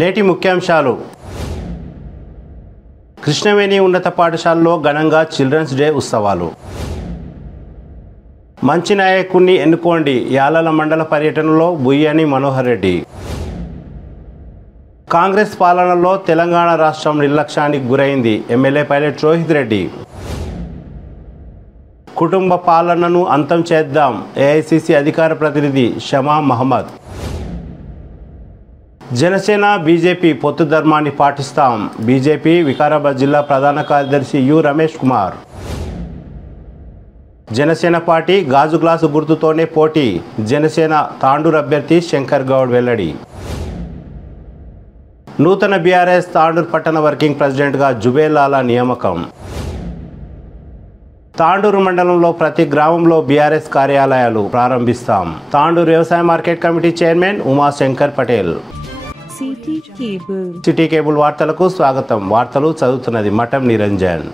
నేటి ముఖ్యాంశాలు. కృష్ణవేణి ఉన్నత పాఠశాలలో ఘనంగా చిల్డ్రన్స్ డే ఉత్సవాలు. మంచి నాయకుడిని ఎన్నుకోండి, యాలల మండల పర్యటనలో బుయ్యాని మనోహర్ రెడ్డి. కాంగ్రెస్ పాలనలో తెలంగాణ రాష్ట్రం నిర్లక్ష్యానికి గురైంది, ఎమ్మెల్యే పైలట్ రోహిత్ రెడ్డి. కుటుంబ పాలనను అంతం చేద్దాం, ఏఐసిసి అధికార ప్రతినిధి షమా మహమ్మద్. జనసేన బీజేపీ పొత్తు ధర్మాన్ని పాటిస్తాం, బీజేపీ వికారాబాద్ జిల్లా ప్రధాన కార్యదర్శి యు రమేష్ కుమార్. జనసేన పార్టీ గాజు గ్లాసు గుర్తుతోనే పోటీ, జనసేన తాండూరు అభ్యర్థి శంకర్ గౌడ్ వెల్లడి. నూతన బీఆర్ఎస్ తాండూరు పట్టణ వర్కింగ్ ప్రెసిడెంట్గా జుబేలాల నియామకం. తాండూరు మండలంలో ప్రతి గ్రామంలో బీఆర్ఎస్ కార్యాలయాలు ప్రారంభిస్తాం, తాండూరు వ్యవసాయ market committee chairman Umashankar Patel. City cable వార్తలకు స్వాగతం. వార్తలు చదువుతున్నది మఠం నిరంజన్.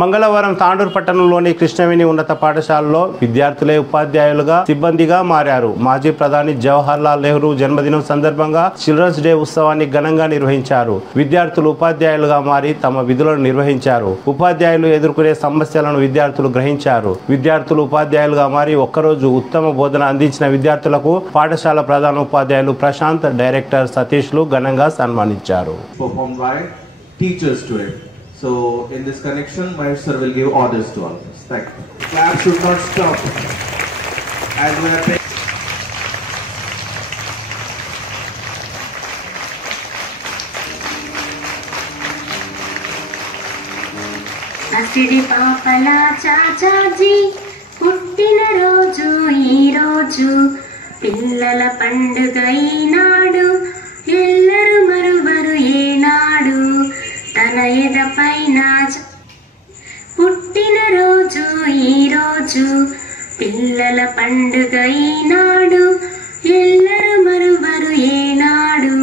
మంగళవారం తాండూరు పట్టణంలోని కృష్ణవేణి ఉన్నత పాఠశాలలో విద్యార్థులే ఉపాధ్యాయులుగా సిబ్బందిగా మారారు. మాజీ ప్రధాని జవహర్ లాల్ నెహ్రూ జన్మదినం సందర్భంగా చిల్డ్రన్స్ డే ఉత్సవాన్ని ఘనంగా నిర్వహించారు. విద్యార్థులు ఉపాధ్యాయులుగా మారి తమ విధులను నిర్వహించారు. ఉపాధ్యాయులు ఎదుర్కొనే సమస్యలను విద్యార్థులు గ్రహించారు. విద్యార్థులు ఉపాధ్యాయులుగా మారి ఒక్కరోజు ఉత్తమ బోధన అందించిన విద్యార్థులకు పాఠశాల ప్రధాన ఉపాధ్యాయులు ప్రశాంత్, డైరెక్టర్ సతీష్లు ఘనంగా సన్మానించారు. So in this connection, my sir will give orders to all of us. Thank you. Clap should not stop. As we are paying. అసిడి పాపల చాచాజీ పుట్టిన రోజు ఈ రోజు, పిల్లల పండుగ ఈనాడు, ఎల్లరు మరువరు ఏనాడు, తన ఎద పైన పుట్టిన రోజు ఈ రోజు, పిల్లల పండుగ ఈనాడు, ఎల్లరు మరువరు ఏనాడు,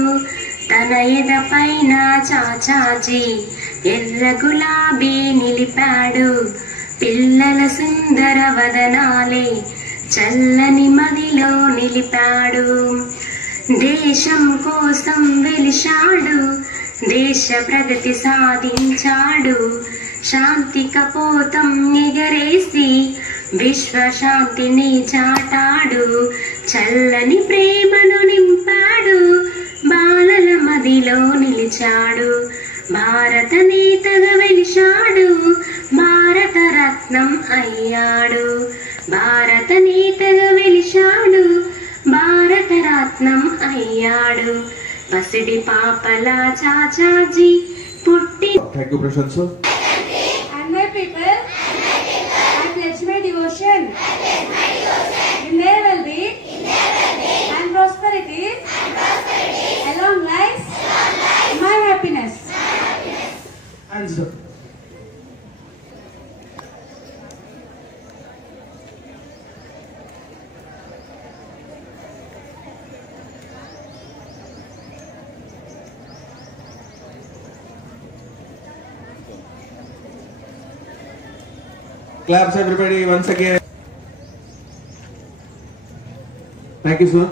తన ఎద పైన చాచాజీ ఎర్ర గులాబీ నిలిపాడు, పిల్లల సుందర వదనాలే చల్లని మదిలో నిలిపాడు. దేశం కోసం వెలిశాడు, దేశ ప్రగతి సాధించాడు, శాంతి కపోతం ఎగరేసి విశ్వశాంతిని చాటాడు, చల్లని ప్రేమను నింపాడు, బాలల మదిలో నిలిచాడు, భారత నేతగా వెలిశాడు, భారత రత్నం అయ్యాడు, భారత నేతగా వెలిశాడు, భారత రత్నం అయ్యాడు, పసిడి పాపల చాచాజీ పుట్టి. Thank you, Prashant sir. And my people, I pledge my devotion in their well-being and prosperity, along life, my happiness. Answer. Claps everybody once again. Thank you sir.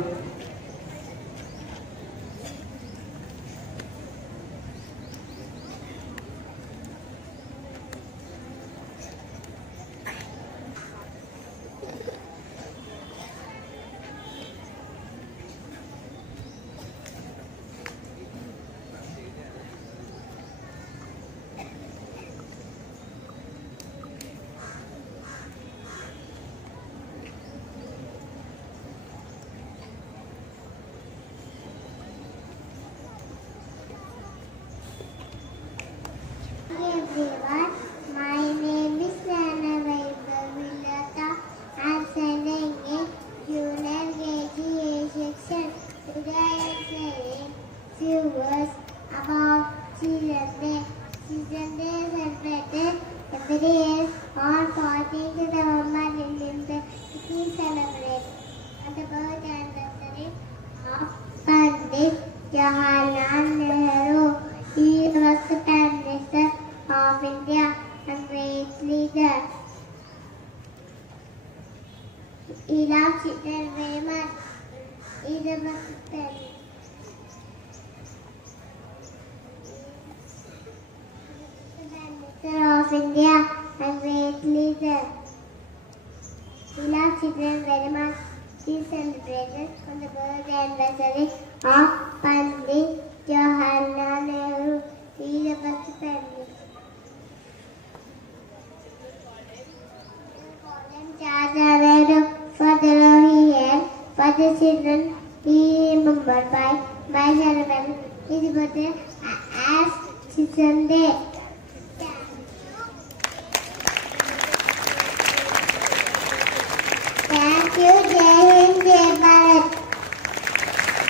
Everyone, my name is Nana Vaibhavilata. I am studying in Junior KG A section. Today I am saying few words about Children's Day. Children's Day is celebrated every year on 14th November in India. It is celebrated on the birth anniversary of Pandit Jawaharlal Nehru. He was the Prime Minister of India and great leader. He loved children very much. He is the most of India and great leader. We love children very much. We celebrated on the birthday anniversary of Pandit Jawaharlal Nehru. He is the first family. Chacha Nehru for the role he had for the children. He remembered by celebrating his birthday as Children's Day. Thank you, Jai Hind, Jai Bharat.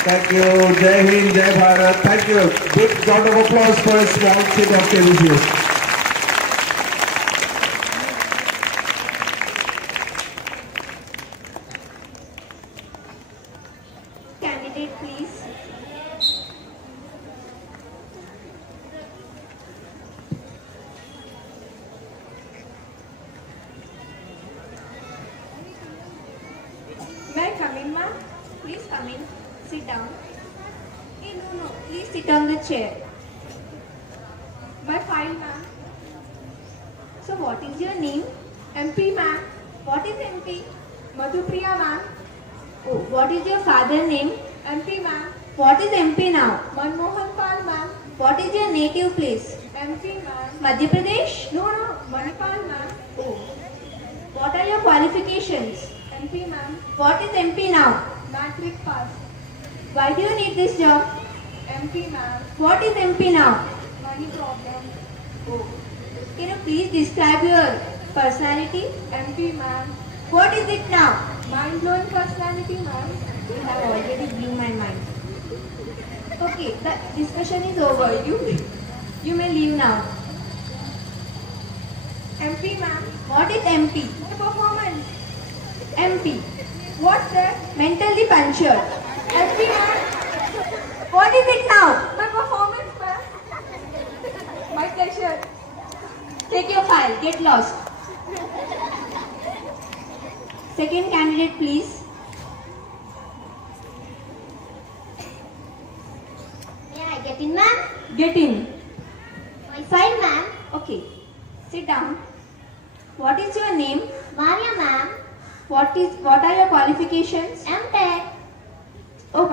Thank you, Jai Hind, Jai Bharat. Thank you. Big round of applause for a small kid of KVG. Candidate, please. May I come in, ma'am? Please come in. Sit down. Hey, no. Please sit on the chair. My file, ma'am. So, what is your name? MP, ma'am. What is MP? Madhupriya, ma'am. Oh, what is your father's name? MP, ma'am. What is MP now? Manmohan Pal, ma'am. What is your native place? MP, ma'am. Madhya Pradesh? No. Manipal, ma'am. Oh. What are your qualifications? MP, ma'am. What is MP now? Matric pass. Why do you need this job? MP, ma'am. What is MP now? Money problem. Oh. Can you please describe your personality? MP, ma'am. What is it now? Mind-blowing personality, ma'am. You have already blew my mind. Okay, the discussion is over. You may leave now. MP, ma'am. What is MP? Performance. MP. What's that? Mentally punctured. MP, ma'am. What is it now? My performance, ma'am. My pleasure. Take your file. Get lost. Second candidate, please. May I get in, ma'am? Get in. My file, ma'am. Okay. Sit down. What is your name? Maria, ma'am. What are your qualifications? M.Tech. Oh,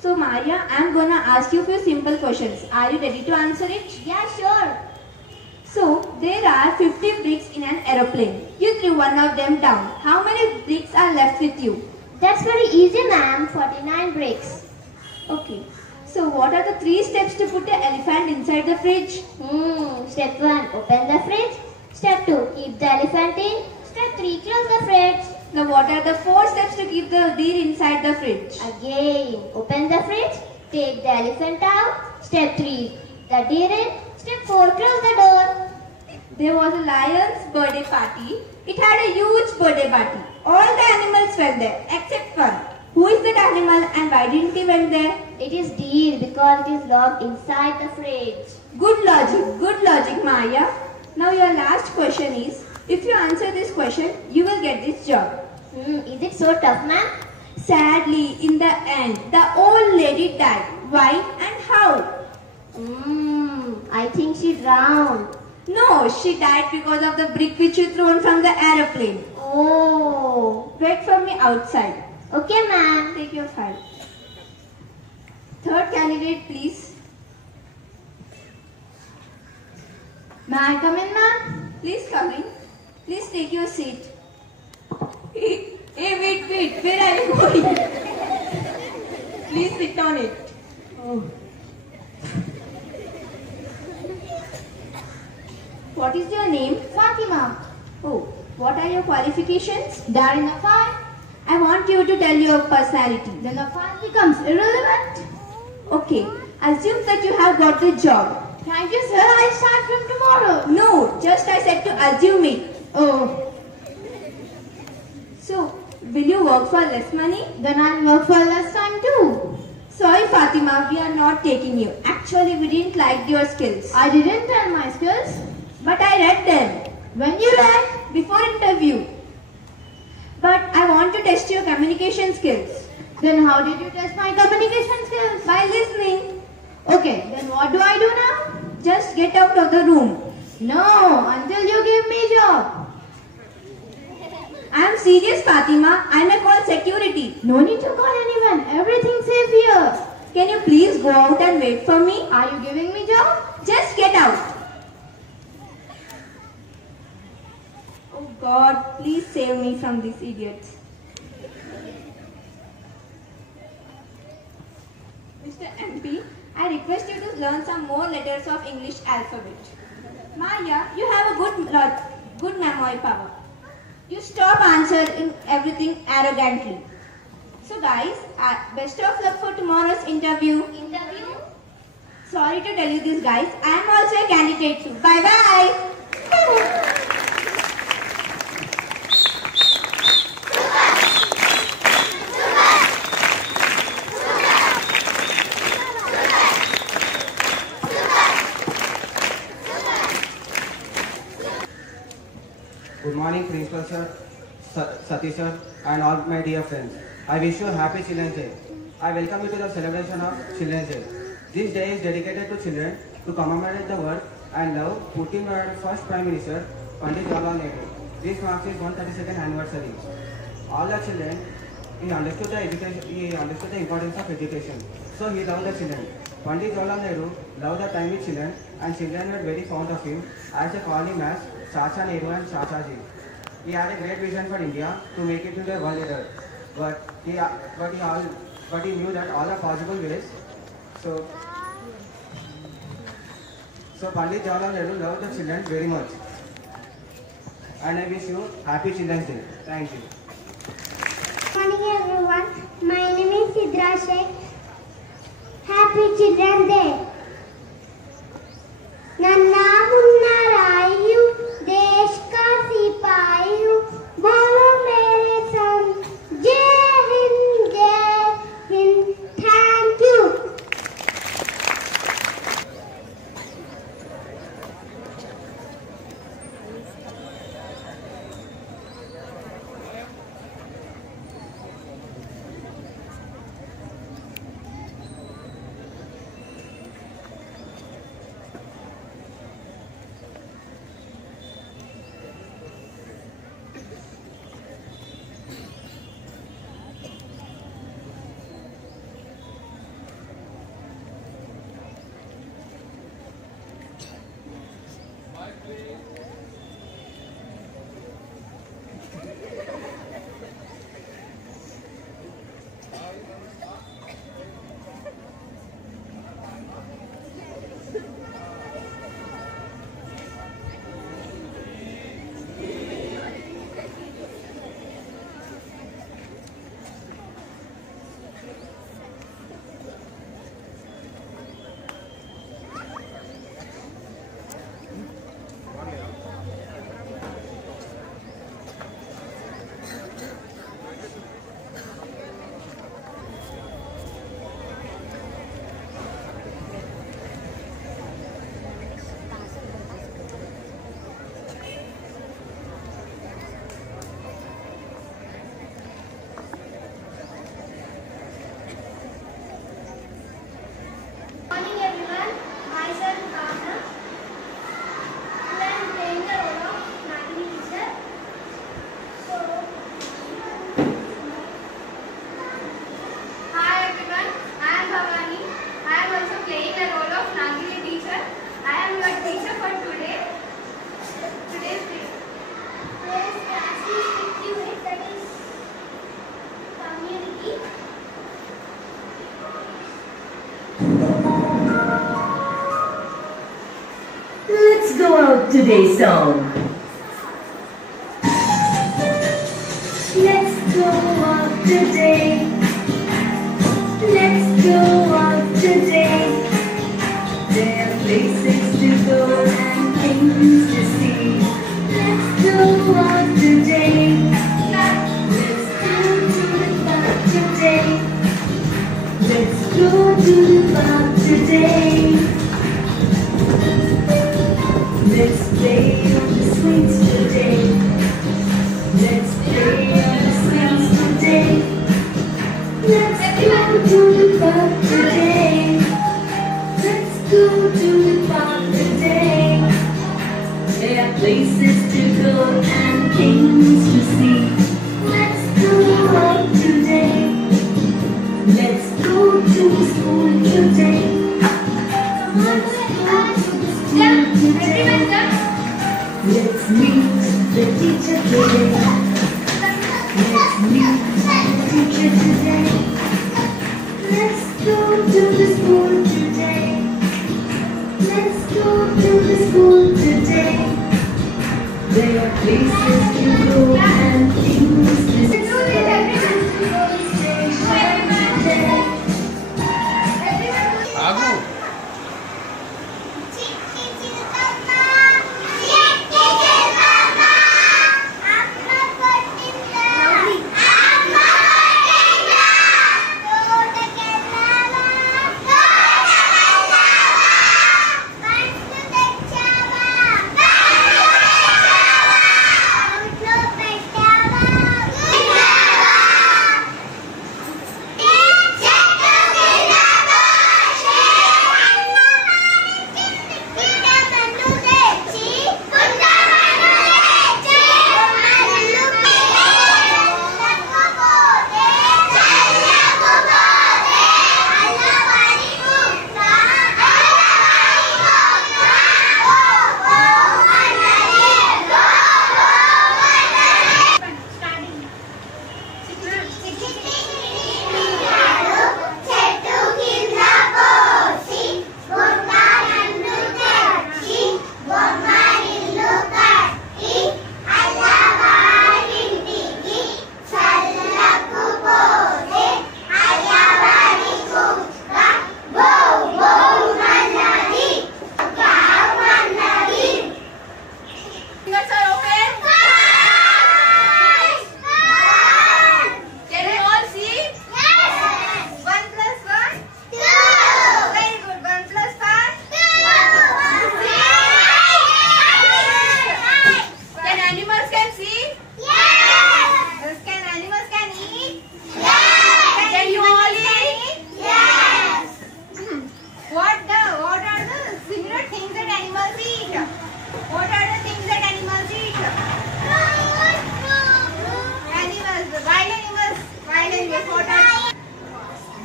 so Maria, I'm gonna ask you a few simple questions. Are you ready to answer it? Yeah, sure. So, there are 50 bricks in an aeroplane. You threw one of them down. How many bricks are left with you? That's very easy, ma'am. 49 bricks. Okay. So, what are the 3 steps to put the elephant inside the fridge? Step 1, open the fridge. Step 2, keep the elephant in. Step 3, close the fridge. Now, what are the 4 steps to keep the deer inside the fridge? Again, open the fridge. Take the elephant out. Step 3, the deer in. Step 4, close the door. There was a lion's birthday party. It had a huge birthday party. All the animals went there except one. Who is that animal and why didn't he went there? It is deer because it is locked inside the fridge. Good logic, Maya. Now your last question is, if you answer this question, you will get this job. Is it so tough, ma'am? Sadly, in the end, the old lady died. Why and how? I think she drowned. No, she died because of the brick which you thrown from the aeroplane. Oh. Wait for me outside. Okay, ma'am. Take your file. Third candidate, please. May I come in, ma'am? Please come in. Please take your seat. Hey, wait. Where are you going? Please sit on it. Oh. What is your name? Fatima. Oh, what are your qualifications? There in the file. I want you to tell your personality. Then the file becomes irrelevant. Okay, assume that you have got the job. Thank you, sir. I'll start from tomorrow. No, just I said to assume it. Oh. So, will you work for less money? Then I'll work for less time too. Sorry Fatima, we are not taking you. Actually, we didn't like your skills. I didn't tell my skills. But I read them. When you read? Before interview. But I want to test your communication skills. Then how did you test my communication skills? By listening. Okay, then what do I do now? Just get out of the room. No, until you give me job. I am serious, Fatima. I may call security. No need to call anyone. Everything's safe here. Can you please go out and wait for me? Are you giving me job? Just get out. Oh God, please save me from these idiots. Mr. MP, I request you to learn some more letters of English alphabet. Maya, you have a good memory power. You stop answering everything arrogantly. So guys, best of luck for tomorrow's interview. Sorry to tell you this, guys. I am also a candidate too. Bye bye. Good morning, Principal Sir, Satish Sir, and all my dear friends. I wish you a happy Children's Day. I welcome you to the celebration of Children's Day. This day is dedicated to children to commemorate the work and love put in by our first Prime Minister, Pandit Jawaharlal Nehru. This marks his 132nd anniversary. All the children, he understood the importance of education. So he loved the children. Pandit Jawaharlal Nehru loved the time with children, and children were very fond of him, as they called him as Chacha Nehru and Chachaji. He had a great vision for India to make it into a world leader, but he knew that all are possible ways. So Pandit Jawaharlal Nehru loved the children very much, and I wish you happy Children's Day. Thank you. Good morning everyone. My name is Sidra Sheikh. Happy Children's Day. नन्ना मुन्ना राई हूँ, देश का सिपाही हूँ, बोलो मेरे संग जय Hind, thank you. Let's go out today's song. Let's go out today. Let's go out today. There are places to go and things to see. Let's go out today. Let's go to the park today. Let's go to the park today. Let's play on the swings today. Let's play on the swings today. Let's go to the park today. Let's go to the park today. places to go and things to see. Let's go out today. Let's go to school today. Let's go to school today. Let's meet the teacher today. Let's meet the teacher today. Let's go to the school today. Let's go to the school today. There are places to go and things to see. ఆగు.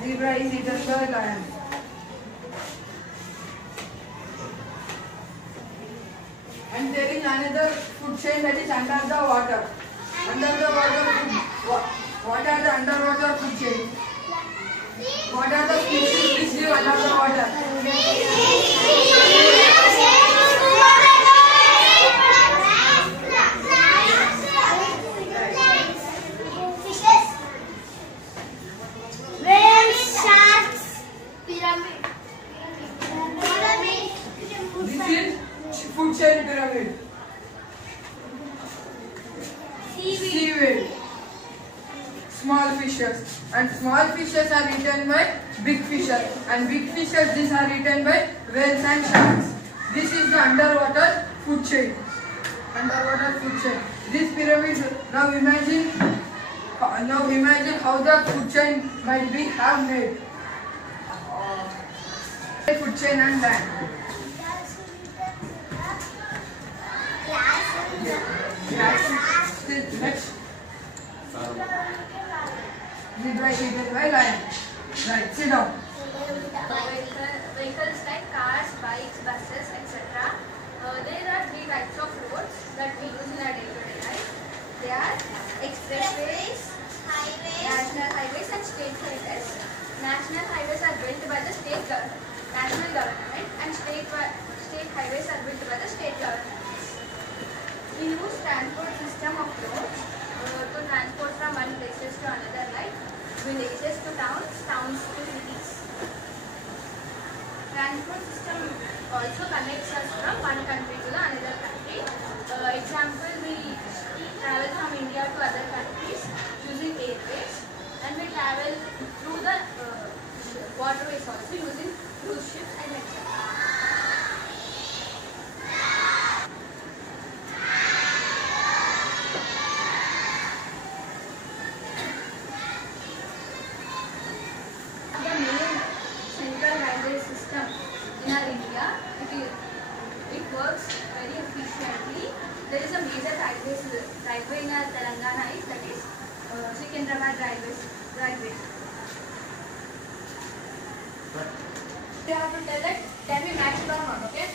Zebra is eaten by lion. And there is another food chain that is under the water. Under the water food. What are the underwater food chain? What are the species which live under the water? Food chain pyramid. Seaweed. Small fishes. And small fishes are eaten by big fishes. And big fishes, these are eaten by whales and sharks. This is the underwater food chain. Underwater food chain. This pyramid, now imagine how the food chain might be have made. Food chain and land. Next. Zebra is eaten by lion. Right, sit down. Vehicles like cars, bikes, buses, etc. There are three types of roads that we use in our day-to-day life. They are expressways, national highways and state highways. National highways are built by the national government and state highways are built by the state government. We use transport system of roads to transport from one places to another, like villages to towns, towns to cities. Transport system also connects us from one country to the another country. Example, we travel from India to other countries using airways, and we travel through the waterways also using cruise ships and etc. In our India, it works very efficiently major railway in Telangana is that is Secunderabad Railway. You have to tell it. Can we match it or not? Okay.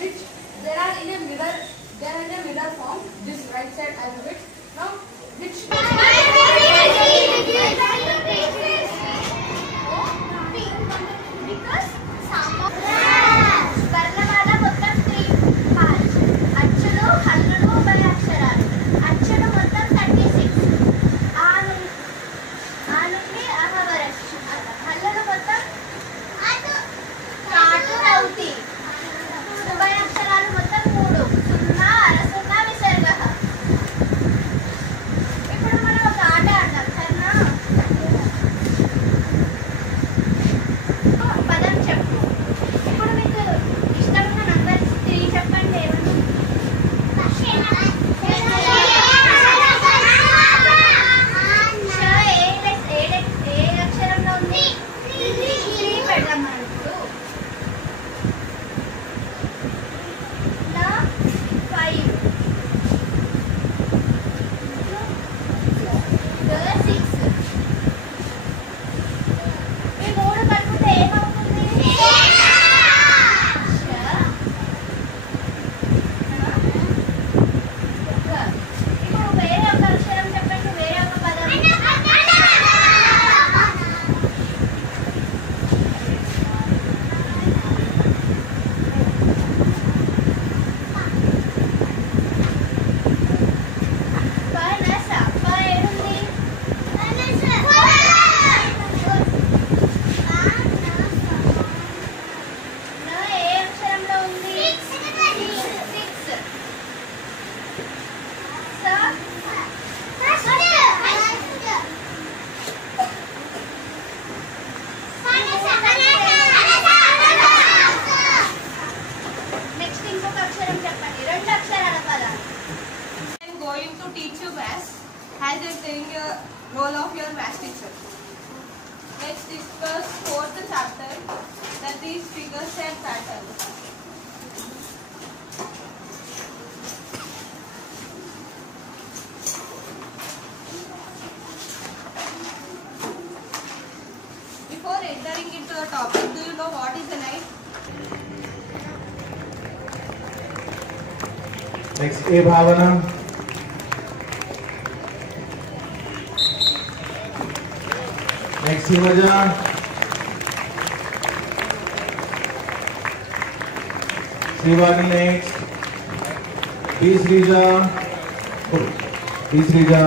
Which there are in a mirror form. This right side has a width. Now which Because వర్ణమాల మొత్తం 3 parts. అచ్చులు హల్లులు ఉభయ అక్షరాలు. అచ్చులు మొత్తం 36. ఆ నుండి అహ వరకు. హల్లులు మొత్తం కాటు రౌతి. ఉభయ అక్షరాలు మొత్తం 3. సున్నా అరసున్నా విసర్గ. ఇప్పుడు మనం ఒక ఆట ఆడదాం సరేనా? పదం చెప్పు. ఇప్పుడు మీకు ఇష్టమైన నంబర్ 3 చెప్పండి. ఏమన్నా ఏ అక్షరంలో ఉంది? 3 పెడదాం మనం ఇప్పుడు. నా 5 6. ఈ 3 కలిపితే ఏమవుతుంది? ఇప్పుడు వేరే ఒక అక్షరం చెప్పండి. వేరే ఒక పదం. పనస. ఏడుంది? ఏ అక్షరంలో ఉంది? 6. నెక్స్ట్ ఇంకొక అక్షరం చెప్పండి. 2 అక్షరాల పదం. I am going to teach you maths as I am playing your role of your maths teacher. Let's discuss 4th chapter, that is figures and patterns. Before entering into the topic, do you know what is a line? Next, A Bhavana. Next, Himaja. Srivani next. B Srija. B Srija.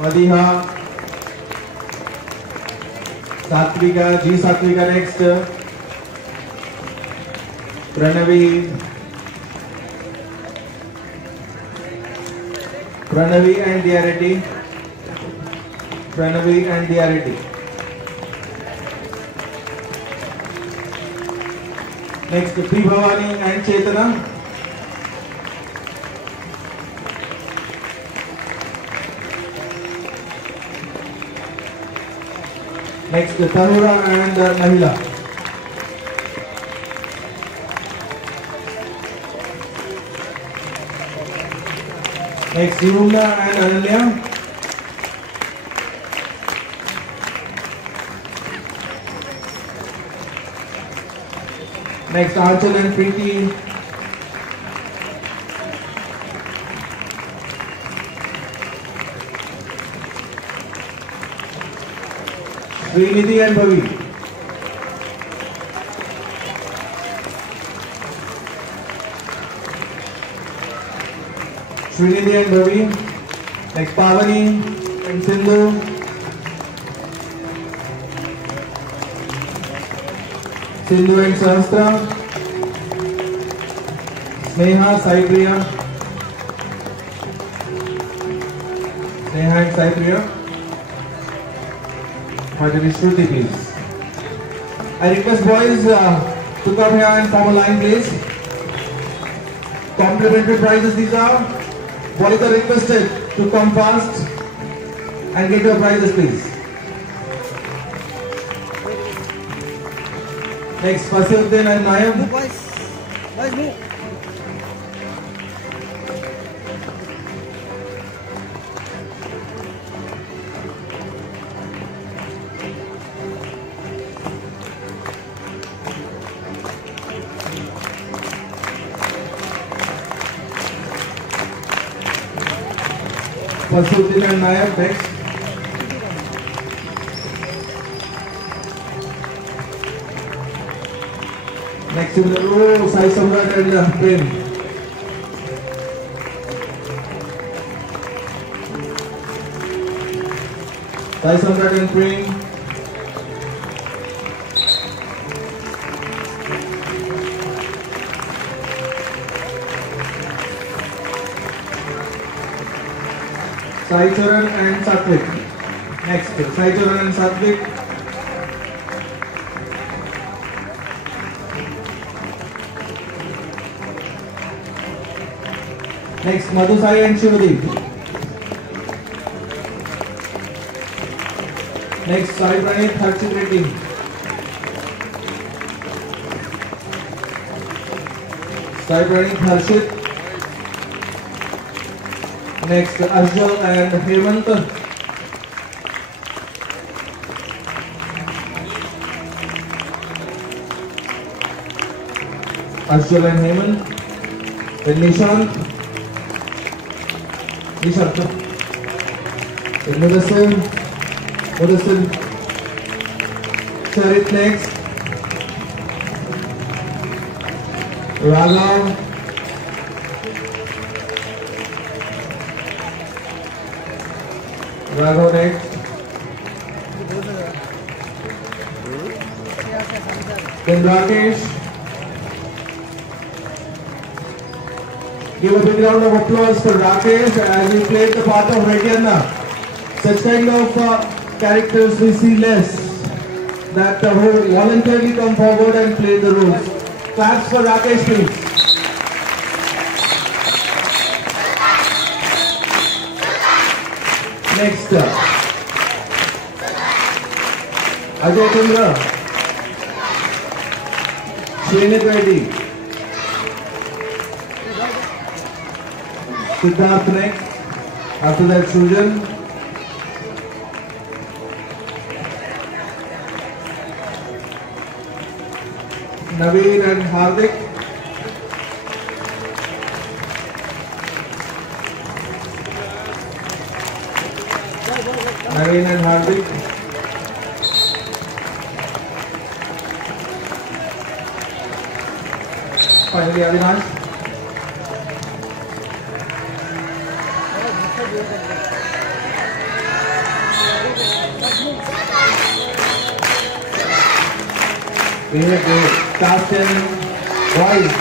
Madiha. Satvika. G Satvika next. Pranavi and Diarity. Next, Prabhavani and Chetana. Next, Tahura and Nahila. Next, Yumna and Ananya. Next, Archal and Preeti. Srinidhi and Bhavi. Srinidhi and Bhavi. Next, Pavani and Sindhu. Sindhu and Sahastra. Sneha, Sai Priya. Sneha and Sai Priya. Finally, Shruti, please. I request boys to come here and form a line, please. Complimentary prizes these are. Boys are requested to come fast and get your prizes, please. Next, Fasiruddin and Naim. Boys, move. Fasiruddin and Naim, next. Next in the row, Sai Samrat and Prem. Sai Samrat and Prem. Sai Charan and Satvik. Next, Sai Charan and Satvik. Next, Madhu Sai and Shivadeep. Next, Sai Pranit, Harshit Reddy. Sai Pranit, Harshit. Next, Arjun and Hemant. Arjun and Hemant. Then Nishant. Nishant. Then Mudassir. Charit next. Raghav. Raghav next. Then Rakesh. Give a big round of applause for Rakesh as he played the part of Redyanna. Such kind of characters we see less, that who voluntarily come forward and play the roles. Claps for Rakesh, please. Next, Ajay Chandra, Srinit Reddy, Siddharth next, after that Sujan, Naveen and Hardik, Naveen and Hardik, finally Avinash. We have the cast and boys.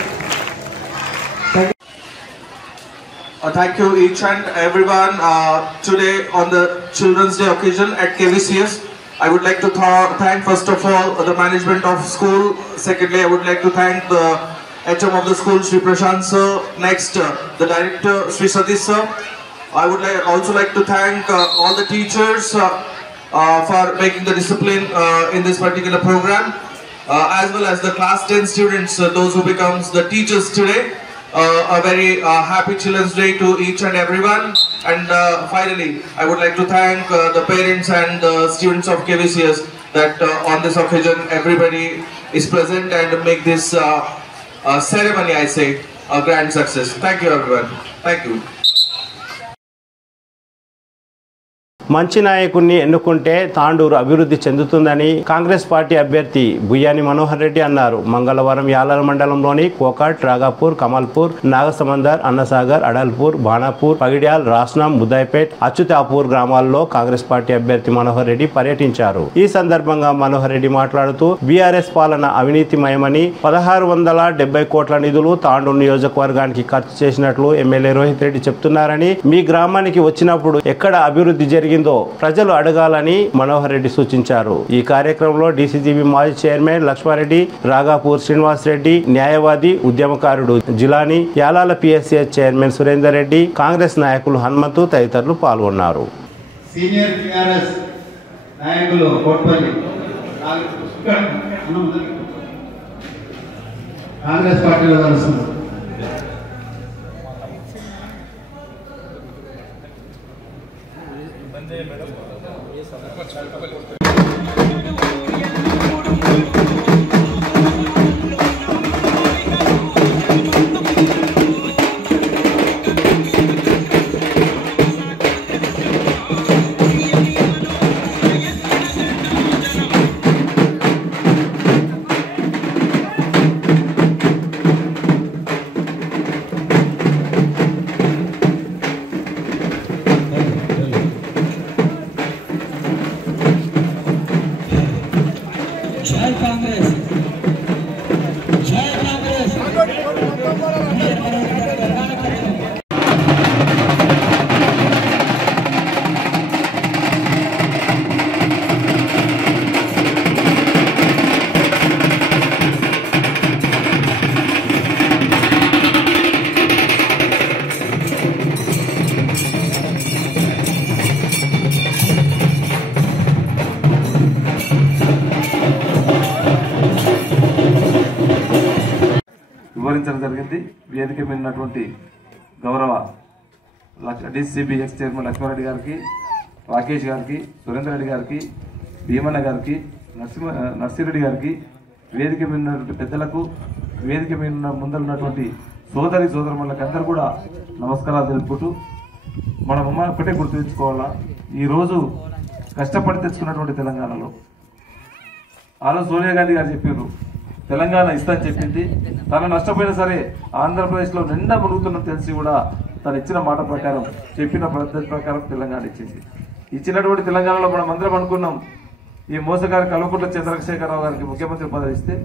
Thank you each and everyone. Today on the Children's Day occasion at KVCS, I would like to thank first of all the management of school. Secondly, I would like to thank the HM of the school, Sri Prashant sir. Next, the director, Sri Satish sir. I would also like to thank all the teachers for making the discipline in this particular program, as well as the class 10 students, those who becomes the teachers today. A very happy Children's Day to each and everyone. And finally, I would like to thank the parents and the students of KVCS that on this occasion everybody is present and make this ceremony, I say, a grand success. Thank you everyone. Thank you. మంచి నాయకుడిని ఎన్నుకుంటే తాండూరు అభివృద్ధి చెందుతుందని Congress party అభ్యర్థి బుయ్యాని మనోహర్ రెడ్డి అన్నారు. మంగళవారం యాలాల మండలంలోని కోకాట్, రాగాపూర్, కమల్పూర్, నాగసమందర్, అన్నసాగర్, అడల్పూర్, బాణాపూర్, పగిడ్యాల్, రాస్నాం, ముదాయిపేట్, అచ్యుతాపూర్ గ్రామాల్లో Congress party అభ్యర్థి మనోహర్ రెడ్డి పర్యటించారు. ఈ సందర్భంగా మనోహర్ రెడ్డి మాట్లాడుతూ బీఆర్ఎస్ పాలన అవినీతిమయమని 1670 కోట్ల నిధులు తాండూరు నియోజకవర్గానికి ఖర్చు చేసినట్లు ఎమ్మెల్యే రోహిత్ రెడ్డి చెప్తున్నారని, మీ గ్రామానికి వచ్చినప్పుడు ఎక్కడ అభివృద్ధి జరిగిందో ప్రజలు అడగాలని మనోహర్ రెడ్డి సూచించారు. ఈ కార్యక్రమంలో డీసీజీబీ మాజీ చైర్మన్ లక్ష్మారెడ్డి, రాగాపూర్ శ్రీనివాస్ రెడ్డి, న్యాయవాది, ఉద్యమకారుడు జిలాని, యాలాల పిఎస్సిఎస్ చైర్మన్ సురేందర్ రెడ్డి, కాంగ్రెస్ నాయకులు హనుమంతు తదితరులు పాల్గొన్నారు. సీనియర్ టీఆర్ఎస్ నాయకులు కోట్పల్లి కాంగ్రెస్ పార్టీలో కలుస్తున్నారు. వివరించడం జరిగింది. వేదిక మీద ఉన్నటువంటి గౌరవ డీసీబీ ఎక్స్ చైర్మన్ లక్ష్మారెడ్డి గారికి, రాకేష్ గారికి, సురేందర్ రెడ్డి గారికి, భీమన్న గారికి, నర్సిరెడ్డి గారికి, వేదిక మీద ఉన్నటువంటి పెద్దలకు, వేదిక మీద ముందర ఉన్నటువంటి సోదరి సోదరులకు అందరూ కూడా నమస్కారాలు తెలుపుకుంటూ, మనం ఒకటే గుర్తుంచుకోవాలా, ఈరోజు కష్టపడి తెచ్చుకున్నటువంటి తెలంగాణలో ఆలోచన సోనియా గాంధీ గారు చెప్పారు, తెలంగాణ ఇస్తాను చెప్పింది, తను నష్టపోయినా సరే ఆంధ్రప్రదేశ్లో నిండా మునుగుతున్నది తెలిసి కూడా తను ఇచ్చిన మాట ప్రకారం, చెప్పిన పద్ధతి ప్రకారం తెలంగాణ ఇచ్చింది. ఇచ్చినటువంటి తెలంగాణలో మనం అందరం అనుకున్నాం, ఈ మోసగారి కల్వకుంట్ల చంద్రశేఖరరావు గారికి ముఖ్యమంత్రి పదవి ఇస్తే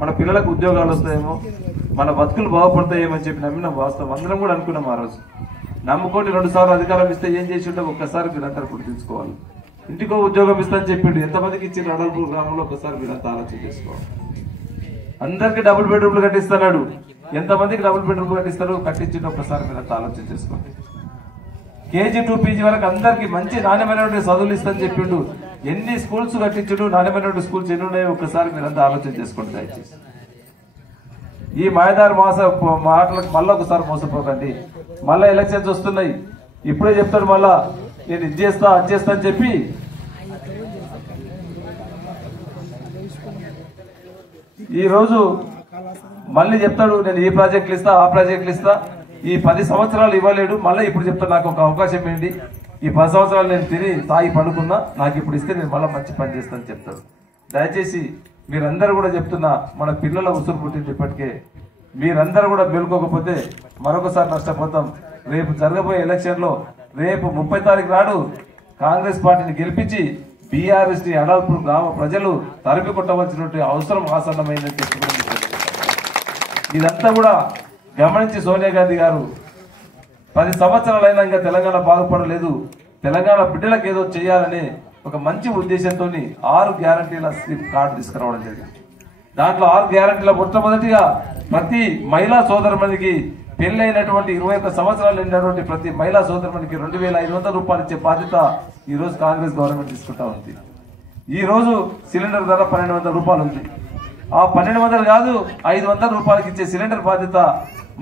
మన పిల్లలకు ఉద్యోగాలు వస్తాయేమో, మన బతుకులు బాగుపడతాయేమో అని చెప్పి నమ్మినాం. వాస్తవం అందరం కూడా అనుకున్నాం. ఆ రోజు నమ్ముకోండి 2 సార్లు అధికారం ఇస్తే ఏం చేసి ఉంటే ఒక్కసారి మీరందరూ గుర్తుంచుకోవాలి. ఇంటికో ఉద్యోగం ఇస్తానని చెప్పిండు, ఎంతమందికి ఇచ్చిన అడల్పూర్ గ్రామంలో ఒక్కసారి మీరంతా ఆలోచన చేసుకోవాలి. అందరికి డబుల్ బెడ్రూమ్లు కట్టిస్తున్నాడు, ఎంతమందికి డబుల్ బెడ్రూమ్లు కట్టిస్తాడు, కట్టించిండు ఒక్కసారి మీరంతా ఆలోచన చేసుకోండి. కేజీ టు పీజీ వరకు అందరికి మంచి నాణ్యమైనటువంటి చదువులు ఇస్తానని చెప్పిండు, ఎన్ని స్కూల్స్ కట్టించుడు, నాణ్యమైనటువంటి స్కూల్స్ ఎన్ని ఉన్నాయో ఒక్కసారి మీరంతా ఆలోచన చేసుకోండి దయచేసి. ఈ మాయదారు మాటలకు మళ్ళీ ఒకసారి మోసపోకండి. మళ్ళీ ఎలక్షన్స్ వస్తున్నాయి, ఇప్పుడే చెప్తాడు మళ్ళా నేను ఇది చేస్తా అది చేస్తా అని చెప్పి ఈ రోజు మళ్ళీ చెప్తాడు నేను ఈ ప్రాజెక్టులు ఇస్తా ఆ ప్రాజెక్టులు ఇస్తా. ఈ 10 సంవత్సరాలు ఇవ్వలేడు, మళ్ళీ ఇప్పుడు చెప్తా నాకు ఒక అవకాశం ఏంటి, ఈ 10 సంవత్సరాలు నేను తిని తాగి పడుకున్నా, నాకు ఇప్పుడు ఇస్తే నేను మళ్ళీ మంచి పని చేస్తాను చెప్తాడు. దయచేసి మీరందరూ కూడా చెప్తున్నా, మన పిల్లల ఉసురు పుట్టింది ఇప్పటికే, మీరందరూ కూడా మేలుకోకపోతే మరొకసారి నష్టపోతాం. రేపు జరగబోయే ఎలక్షన్ లో రేపు 30 తారీఖు నాడు కాంగ్రెస్ పార్టీని గెలిపించి బీఆర్ఎస్ ని అడల్పూర్ గ్రామ ప్రజలు తరిమి కొట్టవలసినటువంటి అవసరం ఆసన్నమైందని చెప్పుకోండి. ఇదంతా కూడా గమనించి సోనియా గాంధీ గారు 10 సంవత్సరాలైనా ఇంకా తెలంగాణ బాగుపడలేదు, తెలంగాణ బిడ్డలకు ఏదో చేయాలని ఒక మంచి ఉద్దేశంతో 6 గ్యారంటీల కార్డు తీసుకురావడం జరిగింది. దాంట్లో 6 గ్యారంటీల మొట్టమొదటిగా ప్రతి మహిళా సోదరుమణికి పెళ్లి అయినటువంటి 21 సంవత్సరాలు నిండినటువంటి ప్రతి మహిళా సోదరుమణికి 2500 రూపాయలు ఇచ్చే బాధ్యత ఈ రోజు కాంగ్రెస్ గవర్నమెంట్ తీసుకుంటా ఉంది. ఈ రోజు సిలిండర్ ధర 1200 రూపాయలు ఉంది. ఆ 1200 కాదు 500 రూపాయలకి ఇచ్చే సిలిండర్ బాధ్యత